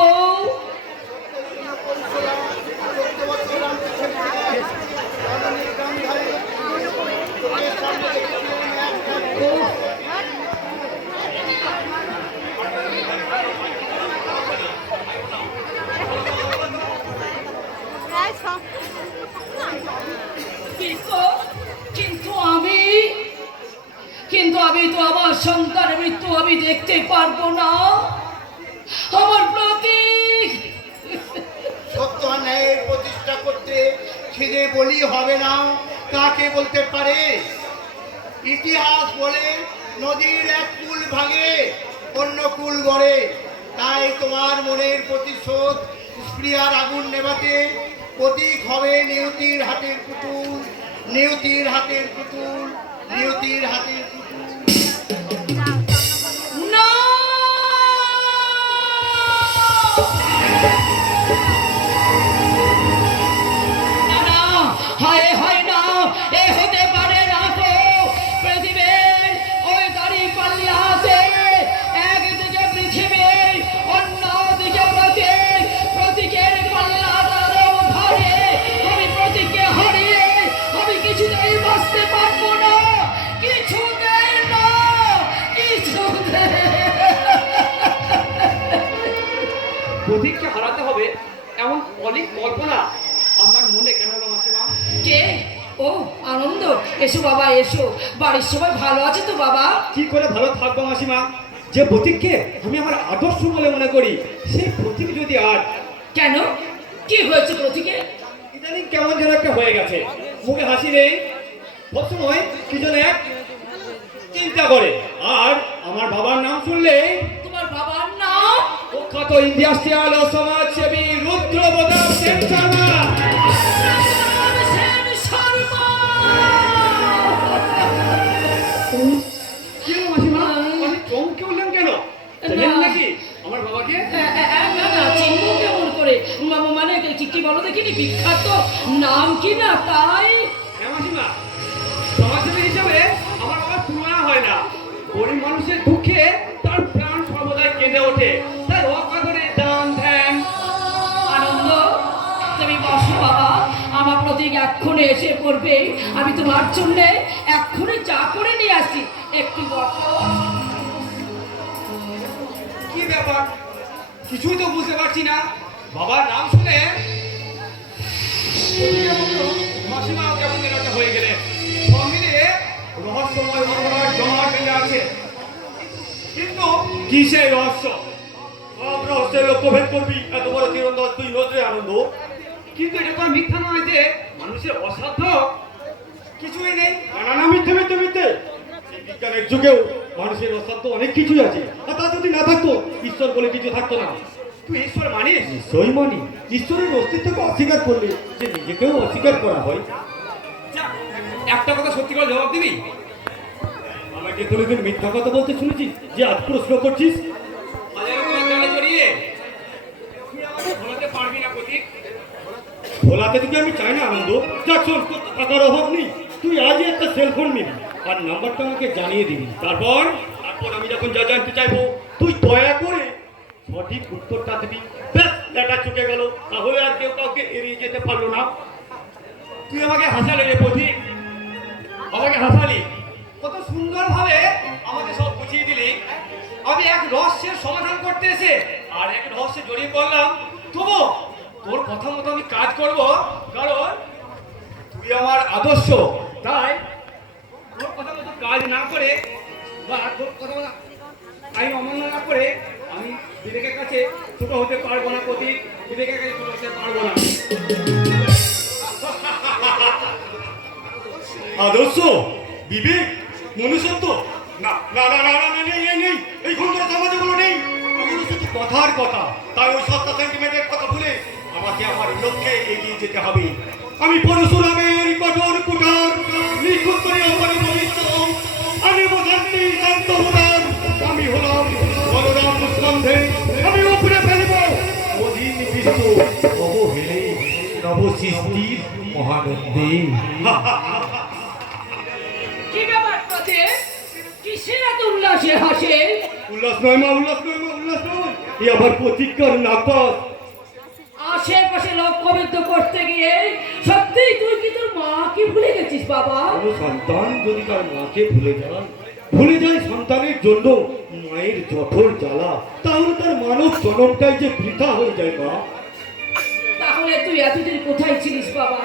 কিন্তু কিন্তু আমি কিন্তু আমি তো আমার সন্তানের মৃত্যু আমি দেখতে পারবো না। আমার প্রতীক সত্য ন্যায়ের প্রতিষ্ঠা করতে খিদে বলি হবে না, কাকে বলতে পারে? ইতিহাস বলে নদীর এক কুল ভাঙে অন্য কুল গড়ে। তাই তোমার মনের প্রতিশোধ স্প্রিয়ার আগুন নেভাতে প্রতীক হবে নিয়তির হাতের পুতুল, নিয়তির হাতের পুতুল, নিয়তির হাতের পুতুল। না, না, না, হয় হয় না, এ হতে পারে না তো। পৃথিবীর ওই দাড়ি পাল্লাতে একদিকে পৃথিবী, অন্যদিকে প্রতীক, প্রতীকের পাল্লাটারও ধরে আমি প্রতীককে হারিয়ে আমি কিছুতেই বাঁচতে পারবো না, কিছুতেই না, কিছুতেই। প্রতীককে হারাতে হবে এমন অনেক কল্পনা আপনার মনে কেন হলো মাসিমা? কে? ও আনন্দ, এসো বাবা এসো। বাড়ির সবাই ভালো আছে তো বাবা? কি করে ভালো থাকবো মাসিমা? যে প্রতীককে আমি আমার আদর্শ বলে মনে করি, সেই প্রতীক যদি আর কেন, কি হয়েছে প্রতীকে? ইদানিং কেমন যেন একটা হয়ে গেছে, মুখে হাসি নেই, সবসময় কি যেন এক চিন্তা করে। আর আমার বাবার নাম শুনলে তোমার বাবার নাম? প্রখ্যাত ইন্ডাস্ট্রিয়াল ও সমাজসেবী রুদ্রপ্রতাপ সেন শর্মা। সেন শর্মা। কি হলো মাসিমা, আপনি চমকে উঠলেন কেন? চেনেন নাকি আমার বাবাকে? না না, চিনবো কেমন করে? মানে কি বলো দেখিনি, বিখ্যাত নাম কি না তাই? হ্যাঁ মাসিমা, সমাজসেবী হিসাবে আমার বাবার তুলনা হয় না। গরিব মানুষের দুঃখে তার প্রাণ সর্বদাই কেঁদে ওঠে, তার অকাতরে দান ধ্যান। আনন্দ, তুমি বসো বাবা, আমার প্রতীক এক্ষুনি এসে পড়বে। আমি তোমার জন্য এক্ষুনি চা করে নিয়ে আসি, একটু বসো। কি ব্যাপার, কিছুই তো বুঝতে পারছি না। বাবার নাম শুনে মাসিমা কেমন যেন একটা হয়ে গেলে, সব মিলিয়ে রহস্যময় ঘটনার জমা বেঁধে আছে। কিন্তু কিসের রহস্য? সব রহস্যের লক্ষ্য ভেদ করবি, এত বড় তীরন্দাজ তুই নজরে আনন্দ। কিন্তু এটা তো আর মিথ্যা নয় যে মানুষের অসাধ্য কিছুই নেই। না মিথ্যে মিথ্যে মিথ্যে, এই বিজ্ঞানের যুগেও মানুষের অসাধ্য অনেক কিছুই আছে। আর তা যদি না থাকতো, ঈশ্বর বলে কিছু থাকতো না। তুই ঈশ্বর মানিস? নিশ্চয়ই মানি। ঈশ্বরের অস্তিত্বকে অস্বীকার করলে যে নিজেকেও অস্বীকার করা হয়। একটা কথা সত্যি করে জবাব দিবি? আমাকে কোনোদিন মিথ্যা কথা বলতে শুনেছিস যে আজ প্রশ্ন করছিস? জড়িয়ে তুই আমাকে ভোলাতে পারবি না প্রতীক। ভোলাতে তোকে আমি চাই না আনন্দ। যাক শোন, তোর টাকার অভাব নেই, তুই আজই একটা সেলফোন নিবি আর নাম্বারটা আমাকে জানিয়ে দিবি। তারপর আমি যখন যা জানতে চাইবো তুই দয়া করে সঠিক উত্তরটা দিবি। ব্যাস, লেটা চুকে গেল। তাহলে আর কেউ কাউকে এড়িয়ে যেতে পারলো না। তুই আমাকে হাসালি রে প্রতীক, আমাকে হাসালি। কত সুন্দরভাবে আমাকে সব বুঝিয়ে দিলি। আমি এক রহস্যের সমাধান করতে এসে আর এক রহস্যে জড়িয়ে পড়লাম। তবু তোর কথা মতো আমি কাজ করব, কারণ তুই আমার আদর্শ। তাই তোর কথা মতো কাজ না করে বা তোর কথা মতো আইন অমান্য না করে আমি বিবেকের কাছে ছোট হতে পারবো না প্রতীক, বিবেকের কাছে ছোট হতে পারবো না। আদর্শ, বিবেক, মনুষ্যত্ব, না না না না না নেই নেই নেই, এই ঘন্টার সমাজে গুলো নেই। ওগুলো শুধু কথার কথা। তাই ওই সস্তা সেন্টিমেন্টের কথা ভুলে আমাকে আমার লক্ষ্যে এগিয়ে যেতে হবে। আমি পরশুরামের কঠোর কুঠার নিখুঁত করে আমার ভবিষ্যৎ আনিব শান্তি শান্ত হলাম। আমি হলাম বলরাম স্কন্ধে, আমি উপরে ফেলব অধীন বিশ্ব অবহেলে নব সৃষ্টির মহানন্দে। কি ব্যাপার পথে কিসের এত উল্লাসে হাসে? উল্লাস নয় মা, উল্লাস নয় মা, উল্লাস নয়। এ আবার প্রতিজ্ঞার নাকচ। আশেপাশে লক্ষ্যবিদ্ধ করতে গিয়ে সত্যিই তুই কি তোর মাকে ভুলে গেছিস বাবা? কোনো সন্তান যদি তার মাকে ভুলে যায় সন্তানের জন্য মায়ের জঠর জ্বালা, তাহলে তার মানব জনমটাই যে বৃথা হয়ে যায় মা। তাহলে তুই এতদিন কোথায় ছিলিস বাবা?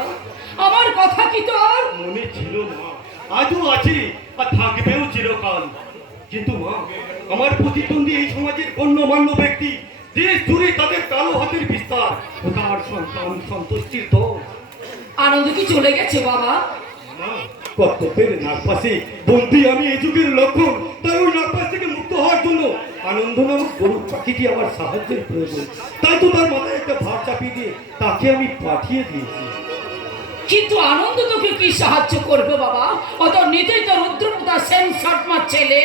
আমার কথা কি তোর মনে ছিল মা, আজও আছে আর থাকবেও চিরকাল। কিন্তু মা, আমার প্রতিদ্বন্দ্বী এই সমাজের গণ্যমান্য ব্যক্তি, দেশ জুড়ে তাদের কালো হাতের বিস্তার ও তার সন্তান সন্তুষ্টির দল। আনন্দ কি চলে গেছে বাবা? মা, কর্তব্যের নাগপাশে বন্দি আমি এই যুগের লক্ষণ। তাই ওই নাগপাশ থেকে মুক্ত হওয়ার জন্য আনন্দ নামক গরু পাখিটি আমার সাহায্যের প্রয়োজন। তাই তো তার মাথায় একটা ভার চাপিয়ে দিয়ে তাকে আমি পাঠিয়ে দিয়েছি। কিন্তু আনন্দ তোকে কি সাহায্য করবে বাবা? অত নিজেই তো রুদ্রপ্রতা সেন শর্মার ছেলে।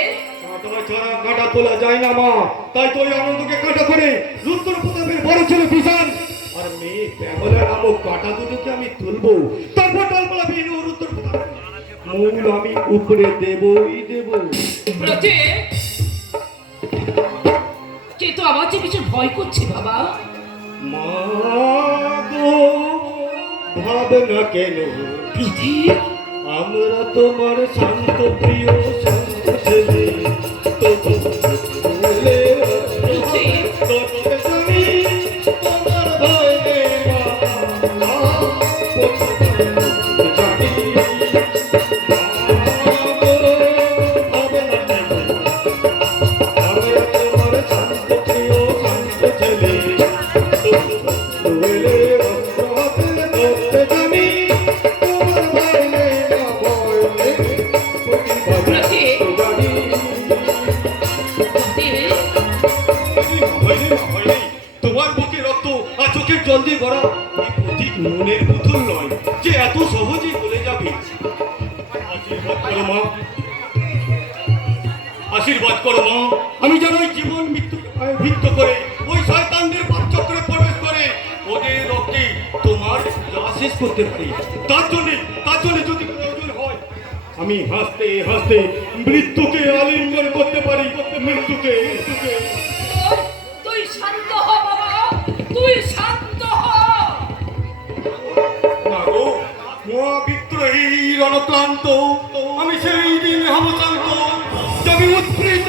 কাঁটা তোলা যায় না মা, তাই তো ওই আনন্দকে কাঁটা করে রুদ্রপ্রতাপের বড় ছেলে বিশাল আর মেয়ে প্যাগলা নামক কাঁটা দুটোকে আমি তুলবো। তারপর ডালপালা বিহীন রুদ্রপ্রতাপ মূল আমি উপরে দেবই দেব। কিন্তু আমার যে কিছু ভয় করছে বাবা। মা গো, ভাবনা কেন আমরা তোমার শান্ত প্রিয় শান্ত ছেলে। তোমার বুকে রক্ত আর চোখের জল দিয়ে ভরা এই প্রতীক মনের পুতুল নয় যে এত সহজেই বলে যাবে। আশীর্বাদ করো মা, আশীর্বাদ করো মা। আমি যেন ওই জীবন মৃত্যু ভিত্ত করে ওই শয়তানদের পাঠচক্রে প্রবেশ করে ওদের রক্তে তোমার পূজা শেষ করতে পারি। তার জন্য যদি প্রয়োজন হয় আমি হাসতে হাসতে মৃত্যুকে আলিঙ্গন করতে পারি। মৃত্যুকে তুই শান্ত হ বাবা, তুই শান্ত হ। বিদ্রোহী রণক্লান্ত আমি সেই দিন হব শান্ত, আমি উৎপীড়িত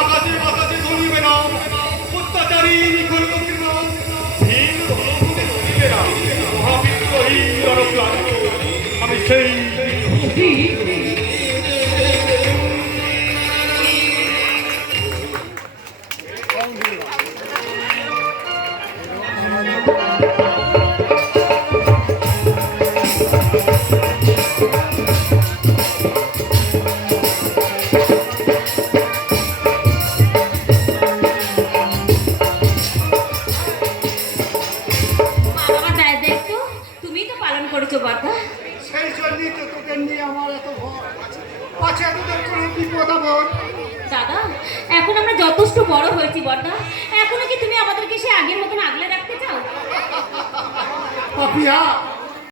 আকাশে বাতাসে ধরিবে না অত্যাচারী নিখর্ব কৃপা হীন মহাবিদ্রোহী রণক্লান্ত আমি সেই জন্যই তো তোদের নিয়ে আমার এত ভয়। পাছে তোদের কোনো বিপদ আপদ। দাদা এখন আমরা যথেষ্ট বড় হয়েছি বড়দা, এখনো কি তুমি আমাদেরকে সে আগের মতন আগলে রাখতে চাও? পাপিয়া